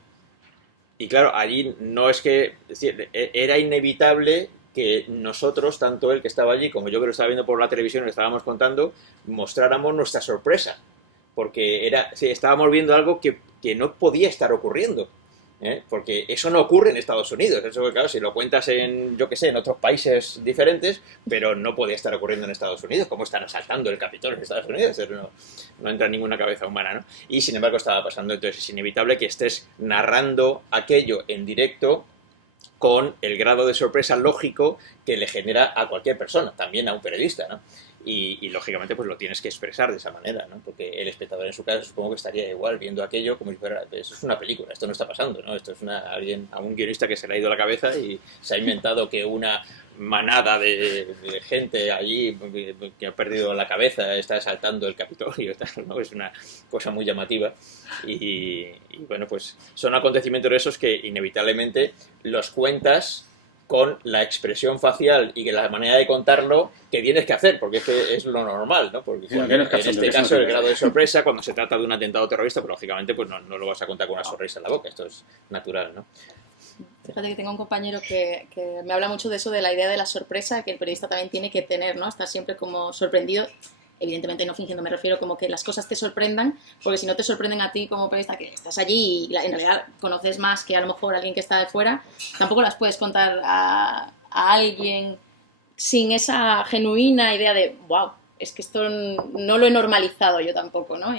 claro, allí no es que... Es decir, era inevitable que nosotros, tanto él que estaba allí como yo que lo estaba viendo por la televisión y lo estábamos contando, mostráramos nuestra sorpresa, porque estábamos viendo algo que no podía estar ocurriendo. Porque eso no ocurre en Estados Unidos. Eso, claro, si lo cuentas en otros países diferentes, pero no puede estar ocurriendo en Estados Unidos. ¿Cómo están asaltando el Capitolio en Estados Unidos? No entra en ninguna cabeza humana, ¿no? Y sin embargo estaba pasando. Entonces es inevitable que estés narrando aquello en directo con el grado de sorpresa lógico que le genera a cualquier persona, también a un periodista, ¿no? y lógicamente pues lo tienes que expresar de esa manera, ¿no? Porque el espectador en su caso supongo que estaría igual viendo aquello como si fuera, eso es una película, esto no está pasando, ¿no? Esto es a un guionista que se le ha ido la cabeza y se ha inventado que una manada de gente allí que ha perdido la cabeza está asaltando el Capitolio, ¿no? Es una cosa muy llamativa y bueno, pues son acontecimientos esos que inevitablemente los cuentas con la expresión facial y la manera de contarlo que tienes que hacer, porque es lo normal, ¿no? Porque en este caso el grado de sorpresa, cuando se trata de un atentado terrorista, pues lógicamente pues no lo vas a contar con una sonrisa en la boca, esto es natural, ¿no? Fíjate que tengo un compañero que me habla mucho de eso, de la idea de la sorpresa, que el periodista también tiene que tener, ¿no? Estar siempre como sorprendido, evidentemente no fingiendo, me refiero como que las cosas te sorprendan, porque si no te sorprenden a ti como periodista, que estás allí y en realidad conoces más que a lo mejor alguien que está de fuera, tampoco las puedes contar a alguien sin esa genuina idea de, wow, es que esto no lo he normalizado yo tampoco, ¿no?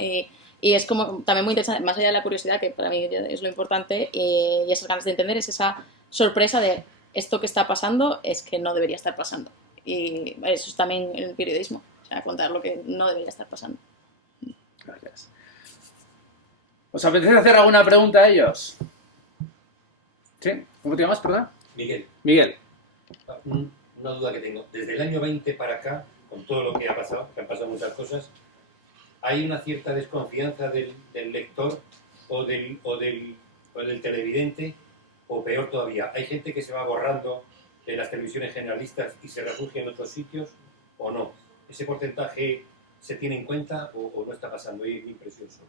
Y es como también muy interesante, más allá de la curiosidad, que para mí es lo importante, y esas ganas de entender, es esa sorpresa de esto que está pasando es que no debería estar pasando. Y eso es también el periodismo, o sea, contar lo que no debería estar pasando. Gracias. ¿Os apetece hacer alguna pregunta a ellos? ¿Sí? ¿Cómo te llamas, perdón? Miguel. Miguel. Una duda que tengo. Desde el año 20 para acá, con todo lo que ha pasado, que han pasado muchas cosas, ¿hay una cierta desconfianza del lector o del televidente? O peor todavía, ¿hay gente que se va borrando de las televisiones generalistas y se refugia en otros sitios o no? ¿Ese porcentaje se tiene en cuenta o no está pasando? Es mi impresión solo.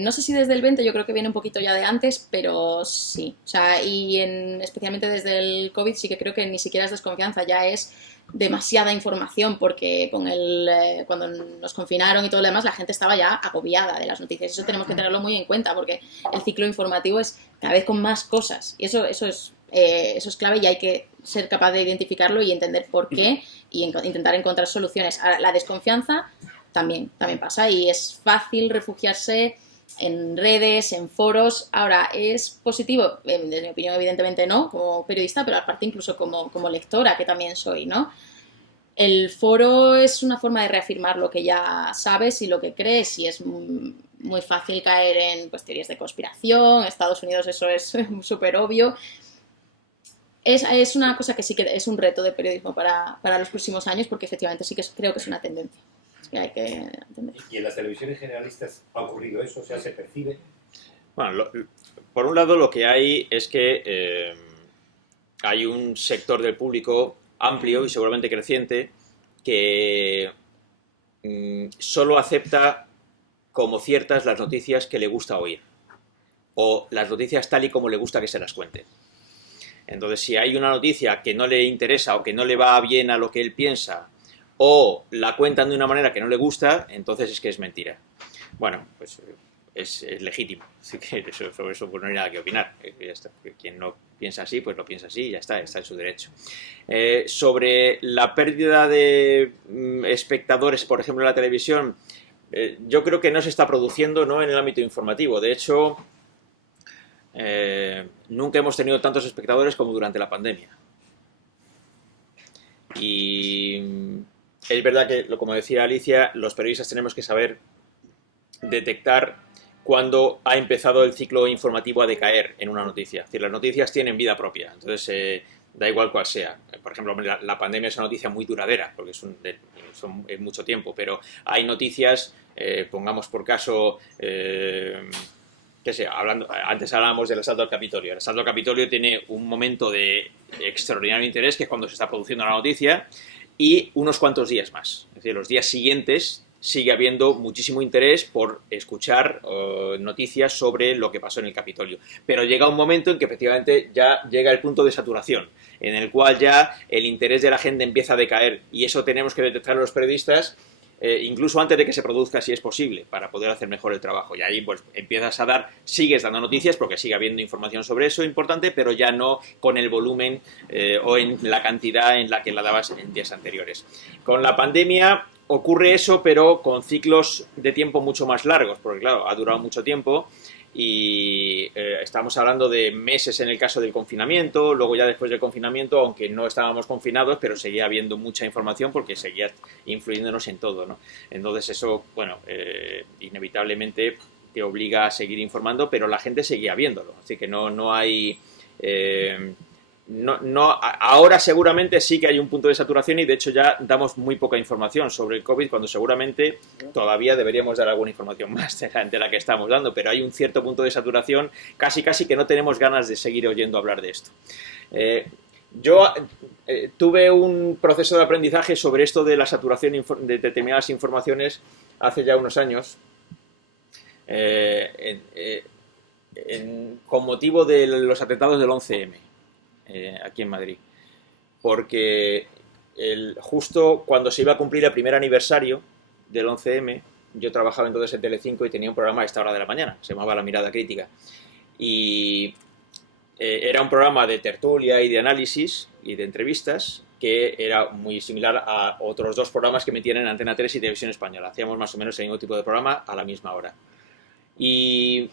No sé si desde el 20, yo creo que viene un poquito ya de antes, pero sí. O sea, y especialmente desde el COVID sí que creo que ni siquiera es desconfianza, ya es demasiada información, porque cuando nos confinaron y todo lo demás, la gente estaba ya agobiada de las noticias. Eso tenemos que tenerlo muy en cuenta, porque el ciclo informativo es cada vez con más cosas, y eso es clave, y hay que ser capaz de identificarlo y entender por qué y intentar encontrar soluciones. Ahora, la desconfianza también pasa, y es fácil refugiarse en redes, en foros. Ahora, ¿es positivo? Desde mi opinión, evidentemente no, como periodista, pero aparte incluso como lectora, que también soy, ¿no? El foro es una forma de reafirmar lo que ya sabes y lo que crees, y es muy fácil caer en teorías de conspiración. En Estados Unidos eso es súper obvio. Es una cosa que sí que es un reto de periodismo para los próximos años, porque efectivamente sí que creo que es una tendencia. Que hay que entender. ¿Y en las televisiones generalistas ha ocurrido eso? O sea, ¿se percibe? Bueno, por un lado lo que hay es que hay un sector del público amplio y seguramente creciente que solo acepta como ciertas las noticias que le gusta oír, o las noticias tal y como le gusta que se las cuenten. Entonces, si hay una noticia que no le interesa o que no le va bien a lo que él piensa, o la cuentan de una manera que no le gusta, entonces es que es mentira. Bueno, pues es legítimo, así que sobre eso pues no hay nada que opinar. Quien no piensa así, pues lo piensa así y ya está en su derecho. Sobre la pérdida de espectadores, por ejemplo, en la televisión, yo creo que no se está produciendo, ¿no?, en el ámbito informativo. De hecho, nunca hemos tenido tantos espectadores como durante la pandemia. Y es verdad que, como decía Alicia, los periodistas tenemos que saber detectar cuando ha empezado el ciclo informativo a decaer en una noticia. Es decir, las noticias tienen vida propia, entonces da igual cuál sea. Por ejemplo, la pandemia es una noticia muy duradera, porque es mucho tiempo, pero hay noticias, pongamos por caso, antes hablábamos del asalto al Capitolio. El asalto al Capitolio tiene un momento de extraordinario interés, que es cuando se está produciendo la noticia, y unos cuantos días más. Es decir, los días siguientes sigue habiendo muchísimo interés por escuchar noticias sobre lo que pasó en el Capitolio. Pero llega un momento en que efectivamente ya llega el punto de saturación, en el cual ya el interés de la gente empieza a decaer, y eso tenemos que detectar los periodistas incluso antes de que se produzca, si es posible, para poder hacer mejor el trabajo. Y ahí pues empiezas a sigues dando noticias, porque sigue habiendo información sobre eso importante, pero ya no con el volumen o en la cantidad en la que la dabas en días anteriores. Con la pandemia ocurre eso, pero con ciclos de tiempo mucho más largos, porque claro, ha durado mucho tiempo. y estábamos hablando de meses en el caso del confinamiento, luego ya después del confinamiento, aunque no estábamos confinados, pero seguía habiendo mucha información porque seguía influyéndonos en todo, ¿no? Entonces eso, bueno, inevitablemente te obliga a seguir informando, pero la gente seguía viéndolo, así que no hay... ahora seguramente sí que hay un punto de saturación y de hecho ya damos muy poca información sobre el COVID cuando seguramente todavía deberíamos dar alguna información más de la que estamos dando, pero hay un cierto punto de saturación casi que no tenemos ganas de seguir oyendo hablar de esto. Yo tuve un proceso de aprendizaje sobre esto de la saturación de determinadas informaciones hace ya unos años con motivo de los atentados del 11M. Aquí en Madrid, porque justo cuando se iba a cumplir el primer aniversario del 11M, yo trabajaba entonces en Telecinco y tenía un programa a esta hora de la mañana, se llamaba La Mirada Crítica, y era un programa de tertulia y de análisis y de entrevistas que era muy similar a otros dos programas que metían en Antena 3 y Televisión Española. Hacíamos más o menos el mismo tipo de programa a la misma hora. Y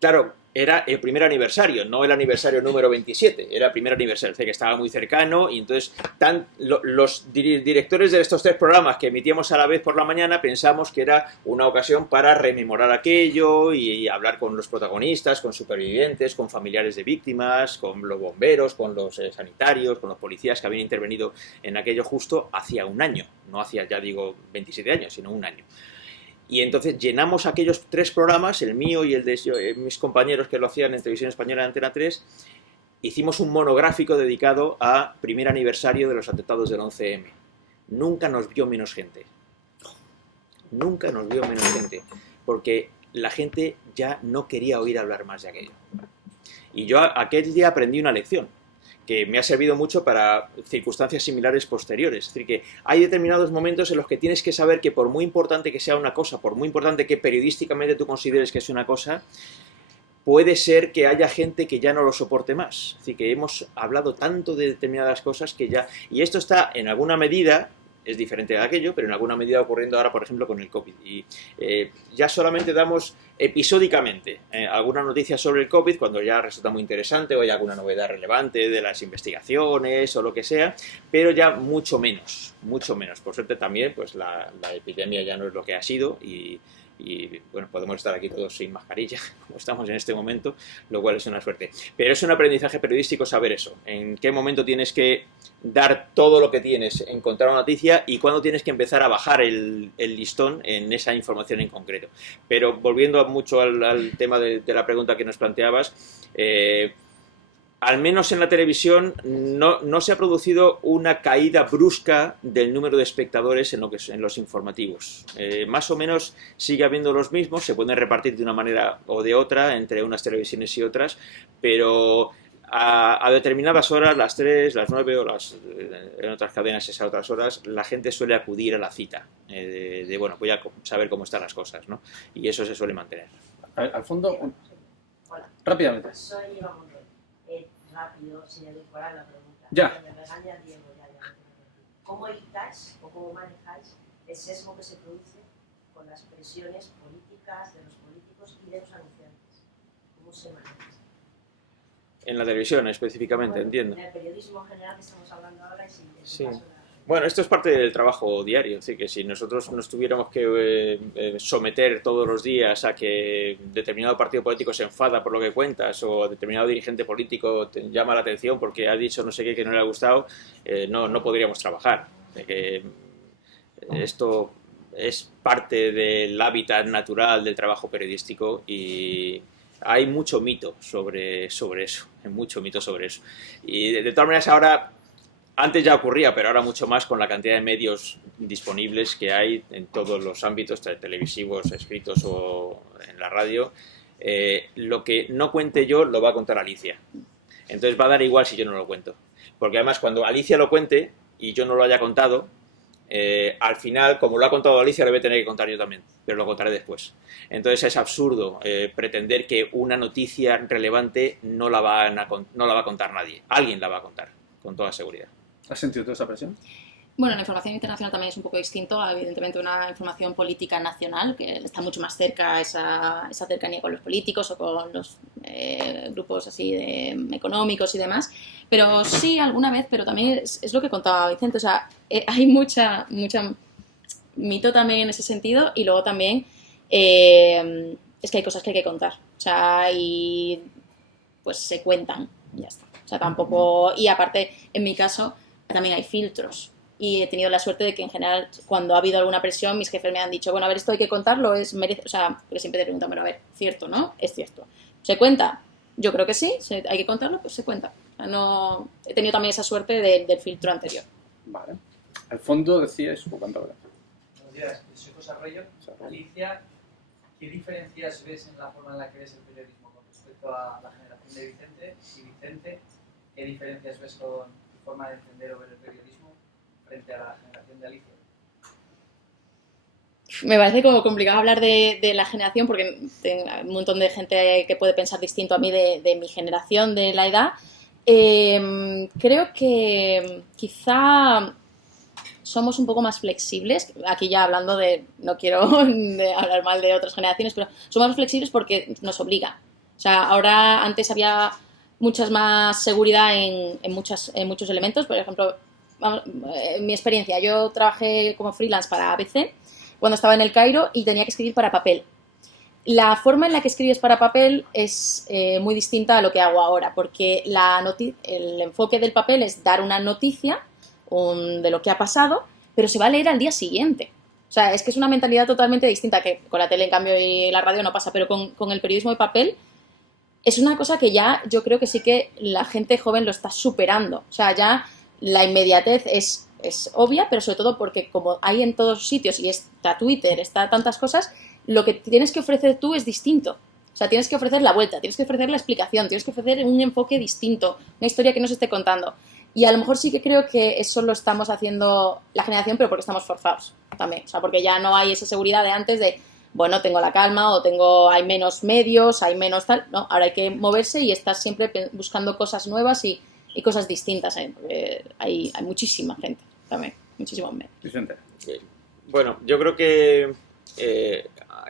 claro, era el primer aniversario, no el aniversario número 27, era el primer aniversario, o sea que estaba muy cercano y entonces los directores de estos tres programas que emitíamos a la vez por la mañana pensamos que era una ocasión para rememorar aquello y hablar con los protagonistas, con supervivientes, con familiares de víctimas, con los bomberos, con los sanitarios, con los policías que habían intervenido en aquello justo hacía un año, no hacía ya digo 27 años, sino un año. Y entonces llenamos aquellos tres programas, el mío y el de mis compañeros que lo hacían en Televisión Española en Antena 3, hicimos un monográfico dedicado a primer aniversario de los atentados del 11M. Nunca nos vio menos gente. Nunca nos vio menos gente. Porque la gente ya no quería oír hablar más de aquello. Y yo aquel día aprendí una lección que me ha servido mucho para circunstancias similares posteriores. Es decir, que hay determinados momentos en los que tienes que saber que por muy importante que sea una cosa, por muy importante que periodísticamente tú consideres que es una cosa, puede ser que haya gente que ya no lo soporte más. Es decir, que hemos hablado tanto de determinadas cosas que ya... Y esto está, en alguna medida, es diferente de aquello, pero en alguna medida ocurriendo ahora, por ejemplo, con el COVID. Y ya solamente damos episódicamente alguna noticia sobre el COVID cuando ya resulta muy interesante o hay alguna novedad relevante de las investigaciones o lo que sea, pero ya mucho menos. Por suerte también, pues la epidemia ya no es lo que ha sido y bueno, podemos estar aquí todos sin mascarilla, como estamos en este momento, lo cual es una suerte. Pero es un aprendizaje periodístico saber eso, en qué momento tienes que dar todo lo que tienes en contar una noticia y cuándo tienes que empezar a bajar el listón en esa información en concreto. Pero volviendo mucho al tema de la pregunta que nos planteabas, al menos en la televisión no se ha producido una caída brusca del número de espectadores en los informativos. Más o menos sigue habiendo los mismos, se pueden repartir de una manera o de otra entre unas televisiones y otras, pero a determinadas horas, las 3, las 9 o en otras cadenas esas otras horas, la gente suele acudir a la cita bueno, voy a saber cómo están las cosas, ¿no? Y eso se suele mantener. Al fondo, Hola. rápidamente. Soy Eva Monroy. Rápido, sin edulcorar la pregunta. Ya. Me regaña Diego ya. ¿Cómo evitáis o cómo manejáis el sesgo que se produce con las presiones políticas de los políticos y de los anunciantes? ¿Cómo se maneja? En la televisión específicamente, Bueno, entiendo. En el periodismo general que estamos hablando ahora y sin Sí. caso Bueno, esto es parte del trabajo diario, es decir, que si nosotros nos tuviéramos que someter todos los días a que determinado partido político se enfada por lo que cuentas o determinado dirigente político te llama la atención porque ha dicho no sé qué que no le ha gustado, no podríamos trabajar. De que esto es parte del hábitat natural del trabajo periodístico y hay mucho mito sobre eso, hay mucho mito sobre eso. Y de todas maneras ahora... Antes ya ocurría, pero ahora mucho más con la cantidad de medios disponibles que hay en todos los ámbitos, televisivos, escritos o en la radio. Lo que no cuente yo lo va a contar Alicia. Entonces va a dar igual si yo no lo cuento. Porque además cuando Alicia lo cuente y yo no lo haya contado, al final, como lo ha contado Alicia, lo voy a tener que contar yo también, pero lo contaré después. Entonces es absurdo pretender que una noticia relevante no la va a contar nadie. Alguien la va a contar, con toda seguridad. ¿Has sentido toda esa presión? Bueno, la información internacional también es un poco distinto a, evidentemente, una información política nacional, que está mucho más cerca a esa cercanía con los políticos o con los grupos así económicos y demás. Pero sí, alguna vez, pero también es lo que contaba Vicente, o sea, hay mucha mito también en ese sentido, y luego también es que hay cosas que hay que contar, o sea, y pues se cuentan y ya está. O sea, tampoco, y aparte, en mi caso, también hay filtros. Y he tenido la suerte de que, en general, cuando ha habido alguna presión, mis jefes me han dicho, bueno, a ver, esto hay que contarlo, o sea, porque siempre te preguntan, bueno, a ver, ¿cierto, no? Es cierto. ¿Se cuenta? Yo creo que sí, hay que contarlo, pues se cuenta. O sea, no, he tenido también esa suerte del filtro anterior. Vale. Al fondo decías, ¿cuánto ahora? Buenos días, soy José Arroyo. Alicia, ¿qué diferencias ves en la forma en la que ves el periodismo con respecto a la generación de Vicente? Y Vicente, ¿qué diferencias ves con tu forma de entender o ver el periodismo frente a la generación de Alicia? Me parece como complicado hablar de la generación porque hay un montón de gente que puede pensar distinto a mí de mi generación, de la edad. Creo que quizá somos un poco más flexibles, aquí ya hablando no quiero hablar mal de otras generaciones, pero somos más flexibles porque nos obliga. O sea, ahora antes había muchas más seguridad en muchos elementos. Por ejemplo, en mi experiencia, yo trabajé como freelance para ABC cuando estaba en El Cairo y tenía que escribir para papel. La forma en la que escribes para papel es muy distinta a lo que hago ahora, porque el enfoque del papel es dar una noticia de lo que ha pasado, pero se va a leer al día siguiente. O sea, es que es una mentalidad totalmente distinta, que con la tele, en cambio, y la radio no pasa, pero con el periodismo de papel es una cosa que ya yo creo que sí que la gente joven lo está superando. O sea, ya la inmediatez es obvia, pero sobre todo porque como hay en todos sitios y está Twitter, está tantas cosas, lo que tienes que ofrecer tú es distinto. O sea, tienes que ofrecer la vuelta, tienes que ofrecer la explicación, tienes que ofrecer un enfoque distinto, una historia que no se esté contando. Y a lo mejor sí que creo que eso lo estamos haciendo la generación, pero porque estamos forzados también. O sea, porque ya no hay esa seguridad de antes de, bueno, tengo la calma o hay menos medios, hay menos tal. No, ahora hay que moverse y estar siempre buscando cosas nuevas y cosas distintas. Hay muchísima gente también, muchísimos medios. Vicente. Bueno, yo creo que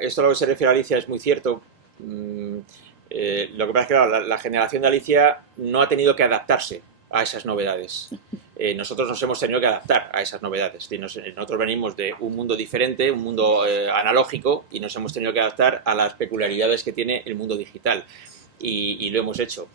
esto a lo que se refiere a Alicia es muy cierto. Lo que pasa es que claro, la generación de Alicia no ha tenido que adaptarse a esas novedades. Nosotros nos hemos tenido que adaptar a esas novedades. Nosotros venimos de un mundo diferente, un mundo analógico, y nos hemos tenido que adaptar a las peculiaridades que tiene el mundo digital. Y lo hemos hecho.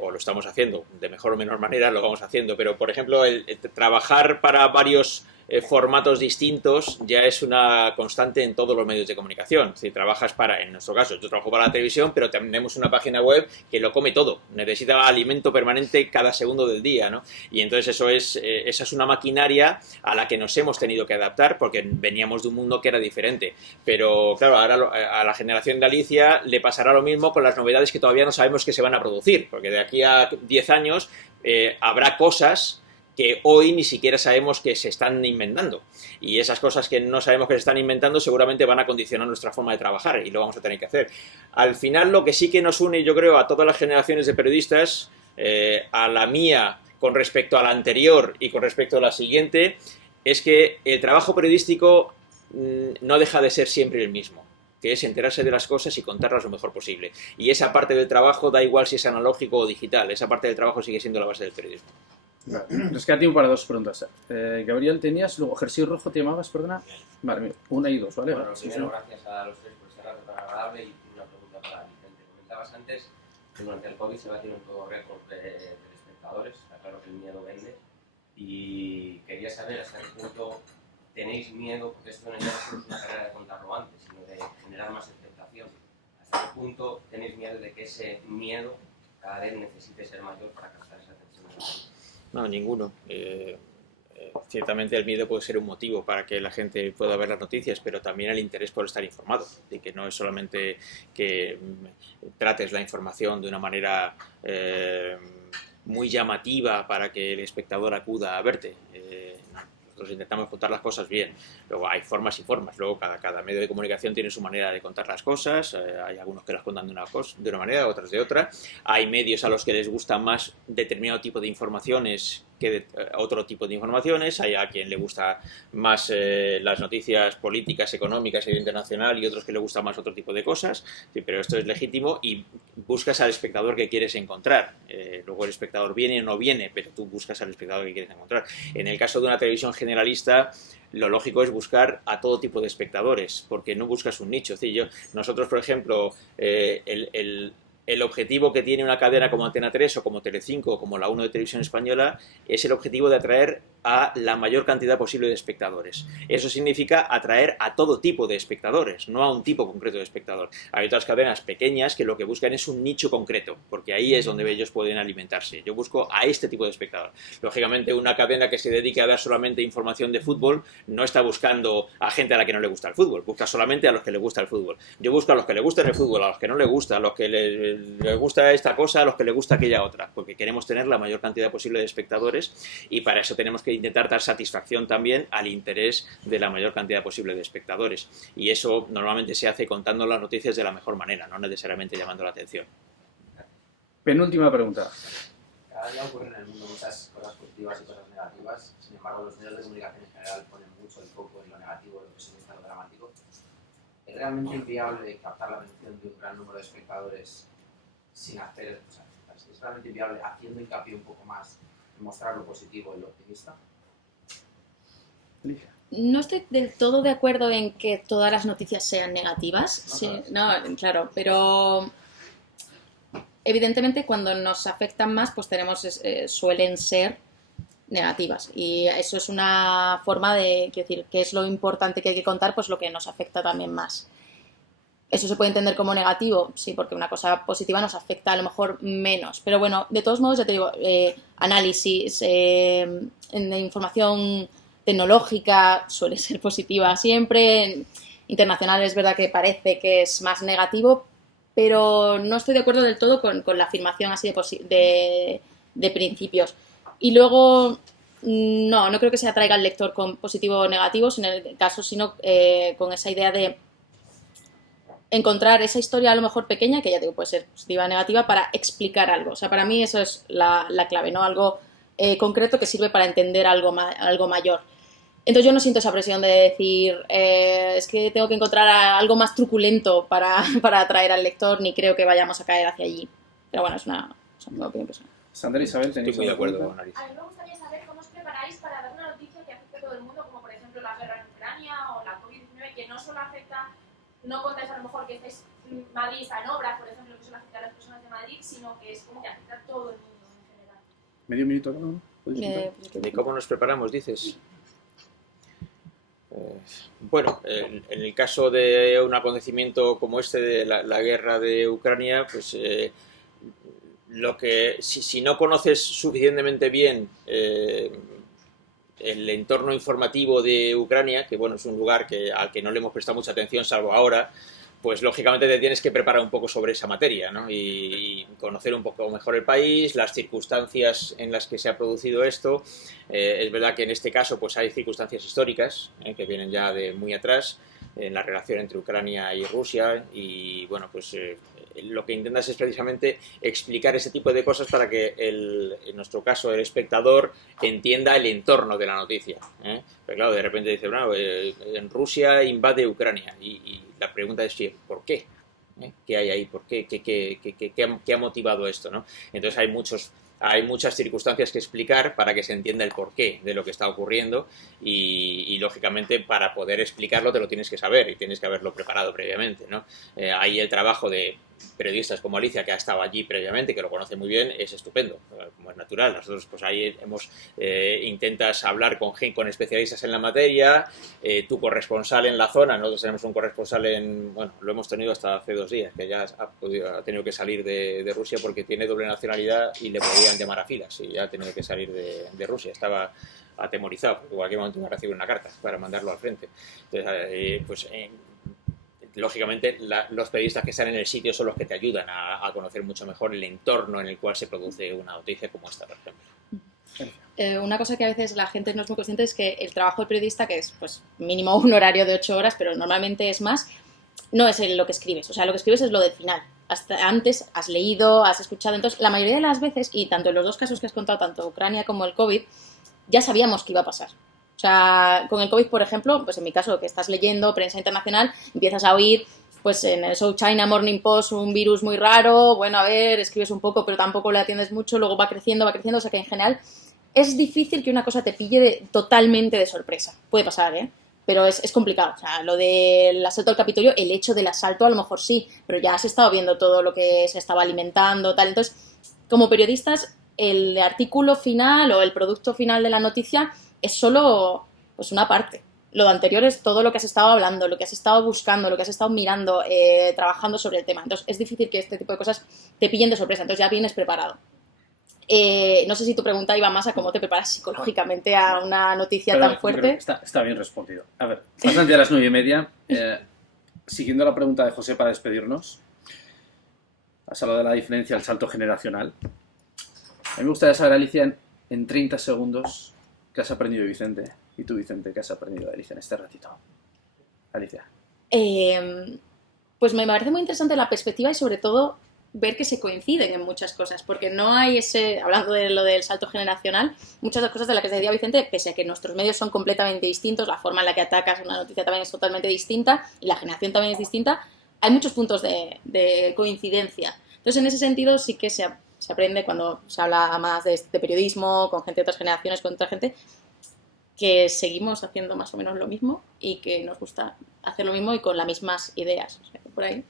O lo estamos haciendo. De mejor o menor manera lo vamos haciendo. Pero, por ejemplo, el trabajar para varios formatos distintos ya es una constante en todos los medios de comunicación. Si trabajas en nuestro caso, yo trabajo para la televisión, pero tenemos una página web que lo come todo, necesita alimento permanente cada segundo del día, ¿no? Y entonces esa es una maquinaria a la que nos hemos tenido que adaptar porque veníamos de un mundo que era diferente. Pero claro, ahora a la generación de Alicia le pasará lo mismo con las novedades que todavía no sabemos que se van a producir, porque de aquí a 10 años habrá cosas que hoy ni siquiera sabemos que se están inventando. Y esas cosas que no sabemos que se están inventando seguramente van a condicionar nuestra forma de trabajar y lo vamos a tener que hacer. Al final, lo que sí que nos une, yo creo, a todas las generaciones de periodistas, a la mía con respecto a la anterior y con respecto a la siguiente, es que el trabajo periodístico no deja de ser siempre el mismo, que es enterarse de las cosas y contarlas lo mejor posible. Y esa parte del trabajo da igual si es analógico o digital, esa parte del trabajo sigue siendo la base del periodismo. Nos queda tiempo para dos preguntas. Gabriel, tenías, luego Jersey Rojo, ¿te llamabas? Perdona. Vale, mira, una y dos, ¿vale? Bueno, primero, gracias a los tres por este rato tan agradable y una pregunta para Vicente. Comentabas antes que durante el COVID se batieron todos récords de espectadores, está claro que el miedo vende, y quería saber hasta qué punto tenéis miedo, porque esto no ya no es una carrera de contarlo antes, sino de generar más expectación. ¿Hasta qué punto tenéis miedo de que ese miedo cada vez necesite ser mayor para captar esa atención de la gente? No, ninguno. Ciertamente el miedo puede ser un motivo para que la gente pueda ver las noticias, pero también el interés por estar informado, y que no es solamente que trates la información de una manera muy llamativa para que el espectador acuda a verte. Nosotros intentamos contar las cosas bien. Luego hay formas y formas. Luego cada medio de comunicación tiene su manera de contar las cosas. Hay algunos que las cuentan de una manera, otros de otra. Hay medios a los que les gusta más determinado tipo de informaciones otro tipo de informaciones, hay a quien le gusta más las noticias políticas, económicas e internacional y otros que le gusta más otro tipo de cosas, sí, pero esto es legítimo y buscas al espectador que quieres encontrar. Luego el espectador viene o no viene, pero tú buscas al espectador que quieres encontrar. En el caso de una televisión generalista, lo lógico es buscar a todo tipo de espectadores, porque no buscas un nicho. Es decir, nosotros, por ejemplo, el objetivo que tiene una cadena como Antena 3 o como Telecinco o como la 1 de Televisión Española es el objetivo de atraer a la mayor cantidad posible de espectadores. Eso significa atraer a todo tipo de espectadores, no a un tipo concreto de espectador. Hay otras cadenas pequeñas que lo que buscan es un nicho concreto, porque ahí es donde ellos pueden alimentarse. Yo busco a este tipo de espectador. Lógicamente, una cadena que se dedique a dar solamente información de fútbol no está buscando a gente a la que no le gusta el fútbol, busca solamente a los que le gusta el fútbol. Yo busco a los que le gusta el fútbol, a los que no le gusta, a los que les gusta esta cosa, a los que le gusta aquella otra, porque queremos tener la mayor cantidad posible de espectadores y para eso tenemos que intentar dar satisfacción también al interés de la mayor cantidad posible de espectadores. Y eso normalmente se hace contando las noticias de la mejor manera, no necesariamente llamando la atención. Penúltima pregunta. Cada día ocurren en el mundo muchas cosas positivas y cosas negativas, sin embargo los medios de comunicación en general ponen mucho el foco en lo negativo, lo pesimista, lo dramático. ¿Es realmente inviable captar la atención de un gran número de espectadores sin hacer, o sea, es realmente inviable haciendo hincapié un poco más en mostrar lo positivo y lo optimista? No estoy del todo de acuerdo en que todas las noticias sean negativas. Sí, no, claro, pero evidentemente cuando nos afectan más, pues suelen ser negativas. Y eso es una forma de, quiero decir, que es lo importante que hay que contar, pues lo que nos afecta también más. ¿Eso se puede entender como negativo? Sí, porque una cosa positiva nos afecta a lo mejor menos. Pero bueno, de todos modos, ya te digo, análisis, en información tecnológica suele ser positiva siempre. Internacional es verdad que parece que es más negativo, pero no estoy de acuerdo del todo con la afirmación así de principios. Y luego, no creo que se atraiga al lector con positivo o negativo, en el caso, sino con esa idea de encontrar esa historia a lo mejor pequeña, que ya digo, puede ser positiva o negativa, para explicar algo. O sea, para mí eso es la clave, ¿no? Algo concreto que sirve para entender algo mayor. Entonces yo no siento esa presión de decir, es que tengo que encontrar algo más truculento para atraer al lector, ni creo que vayamos a caer hacia allí. Pero bueno, es una opinión personal. Sandra, Isabel, ¿tenéis Estoy muy de acuerdo pregunta? con Alicia. A mí me gustaría saber cómo os preparáis para dar una noticia que afecte a todo el mundo, como por ejemplo la guerra en Ucrania o la COVID-19, que no solo afecta, no contáis a lo mejor que estáis Madrid está en obras, por ejemplo, que solo afecta a las personas de Madrid, sino que es como que afecta a todo el mundo en general. Medio minuto, ¿no? ¿De cómo nos preparamos, dices? Bueno, en el caso de un acontecimiento como este de la guerra de Ucrania, pues lo que si no conoces suficientemente bien el entorno informativo de Ucrania, que bueno, es un lugar al que no le hemos prestado mucha atención salvo ahora, pues lógicamente te tienes que preparar un poco sobre esa materia, ¿no? Y conocer un poco mejor el país, las circunstancias en las que se ha producido esto. Es verdad que en este caso pues hay circunstancias históricas que vienen ya de muy atrás en la relación entre Ucrania y Rusia y bueno, pues lo que intentas es precisamente explicar ese tipo de cosas para que en nuestro caso el espectador entienda el entorno de la noticia. Pero claro, de repente dice, bueno, en Rusia invade Ucrania y la pregunta es ¿por qué? ¿Qué hay ahí? ¿Por qué? ¿Qué ha motivado esto? ¿No? Entonces hay muchas circunstancias que explicar para que se entienda el porqué de lo que está ocurriendo y lógicamente para poder explicarlo te lo tienes que saber y tienes que haberlo preparado previamente, ¿no? Ahí el trabajo de periodistas como Alicia, que ha estado allí previamente, que lo conoce muy bien, es estupendo, como es natural. Nosotros pues ahí intentas hablar con especialistas en la materia, tu corresponsal en la zona, nosotros tenemos un corresponsal bueno, lo hemos tenido hasta hace 2 días, que ya ha tenido que salir de Rusia porque tiene doble nacionalidad y le podían llamar a filas y ya ha tenido que salir de Rusia, estaba atemorizado, porque en cualquier momento iba a recibir una carta para mandarlo al frente. Entonces, lógicamente los periodistas que están en el sitio son los que te ayudan a conocer mucho mejor el entorno en el cual se produce una noticia como esta, por ejemplo. Una cosa que a veces la gente no es muy consciente es que el trabajo del periodista, que es pues mínimo un horario de 8 horas, pero normalmente es más, no es lo que escribes. O sea, lo que escribes es lo del final. hasta antes has leído, has escuchado. Entonces, la mayoría de las veces, y tanto en los dos casos que has contado, tanto Ucrania como el COVID, ya sabíamos que iba a pasar. O sea, con el COVID, por ejemplo, pues en mi caso, que estás leyendo prensa internacional, empiezas a oír, pues en el South China Morning Post, un virus muy raro, bueno, a ver, escribes un poco, pero tampoco le atiendes mucho, luego va creciendo, o sea que en general es difícil que una cosa te pille totalmente de sorpresa. Puede pasar, ¿eh? Pero es complicado. O sea, lo del asalto al Capitolio, el hecho del asalto a lo mejor sí, pero ya has estado viendo todo lo que se estaba alimentando, tal. Entonces, como periodistas, el artículo final o el producto final de la noticia es solo pues una parte. Lo anterior es todo lo que has estado hablando, lo que has estado buscando, lo que has estado mirando, trabajando sobre el tema. Entonces, es difícil que este tipo de cosas te pillen de sorpresa. Entonces, ya vienes preparado. No sé si tu pregunta iba más a cómo te preparas psicológicamente a una noticia Pero tan fuerte. Está bien respondido. A ver, bastante a las 9:30. Siguiendo la pregunta de José para despedirnos, has hablado de la diferencia del salto generacional. A mí me gustaría saber, Alicia, en 30 segundos, ¿qué has aprendido de Vicente? Y tú, Vicente, ¿qué has aprendido de Alicia en este ratito? Alicia. Pues me parece muy interesante la perspectiva y sobre todo ver que se coinciden en muchas cosas, porque no hay hablando de lo del salto generacional, muchas de las cosas de las que se decía Vicente, pese a que nuestros medios son completamente distintos, la forma en la que atacas una noticia también es totalmente distinta y la generación también es distinta, hay muchos puntos de coincidencia. Entonces, en ese sentido sí que se aprende cuando se habla más de periodismo, con gente de otras generaciones, con otra gente, que seguimos haciendo más o menos lo mismo y que nos gusta hacer lo mismo y con las mismas ideas. O sea, por ahí.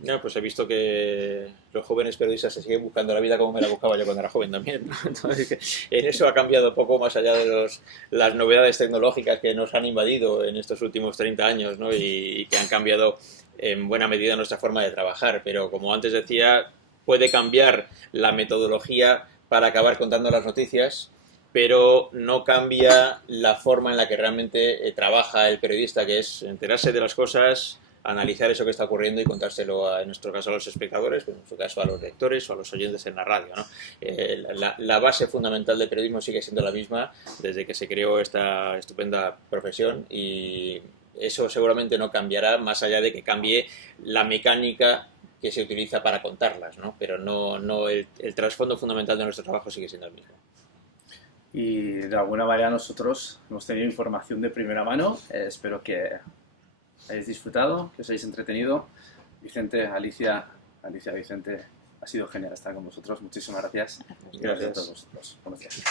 No, pues he visto que los jóvenes periodistas se siguen buscando la vida como me la buscaba yo cuando era joven también, ¿no? Entonces, en eso ha cambiado poco más allá de las novedades tecnológicas que nos han invadido en estos últimos 30 años, ¿no? Y que han cambiado en buena medida nuestra forma de trabajar. Pero como antes decía, puede cambiar la metodología para acabar contando las noticias, pero no cambia la forma en la que realmente trabaja el periodista, que es enterarse de las cosas, analizar eso que está ocurriendo y contárselo, en nuestro caso, a los espectadores, pero en su caso a los lectores o a los oyentes en la radio, ¿no? La base fundamental del periodismo sigue siendo la misma desde que se creó esta estupenda profesión y eso seguramente no cambiará más allá de que cambie la mecánica que se utiliza para contarlas, ¿no? Pero no el trasfondo fundamental de nuestro trabajo sigue siendo el mismo. Y de alguna manera nosotros hemos tenido información de primera mano. Espero que hayáis disfrutado, que os hayáis entretenido. Vicente, Alicia, Vicente, ha sido genial estar con vosotros. Muchísimas gracias. Gracias a todos vosotros. Buenos días.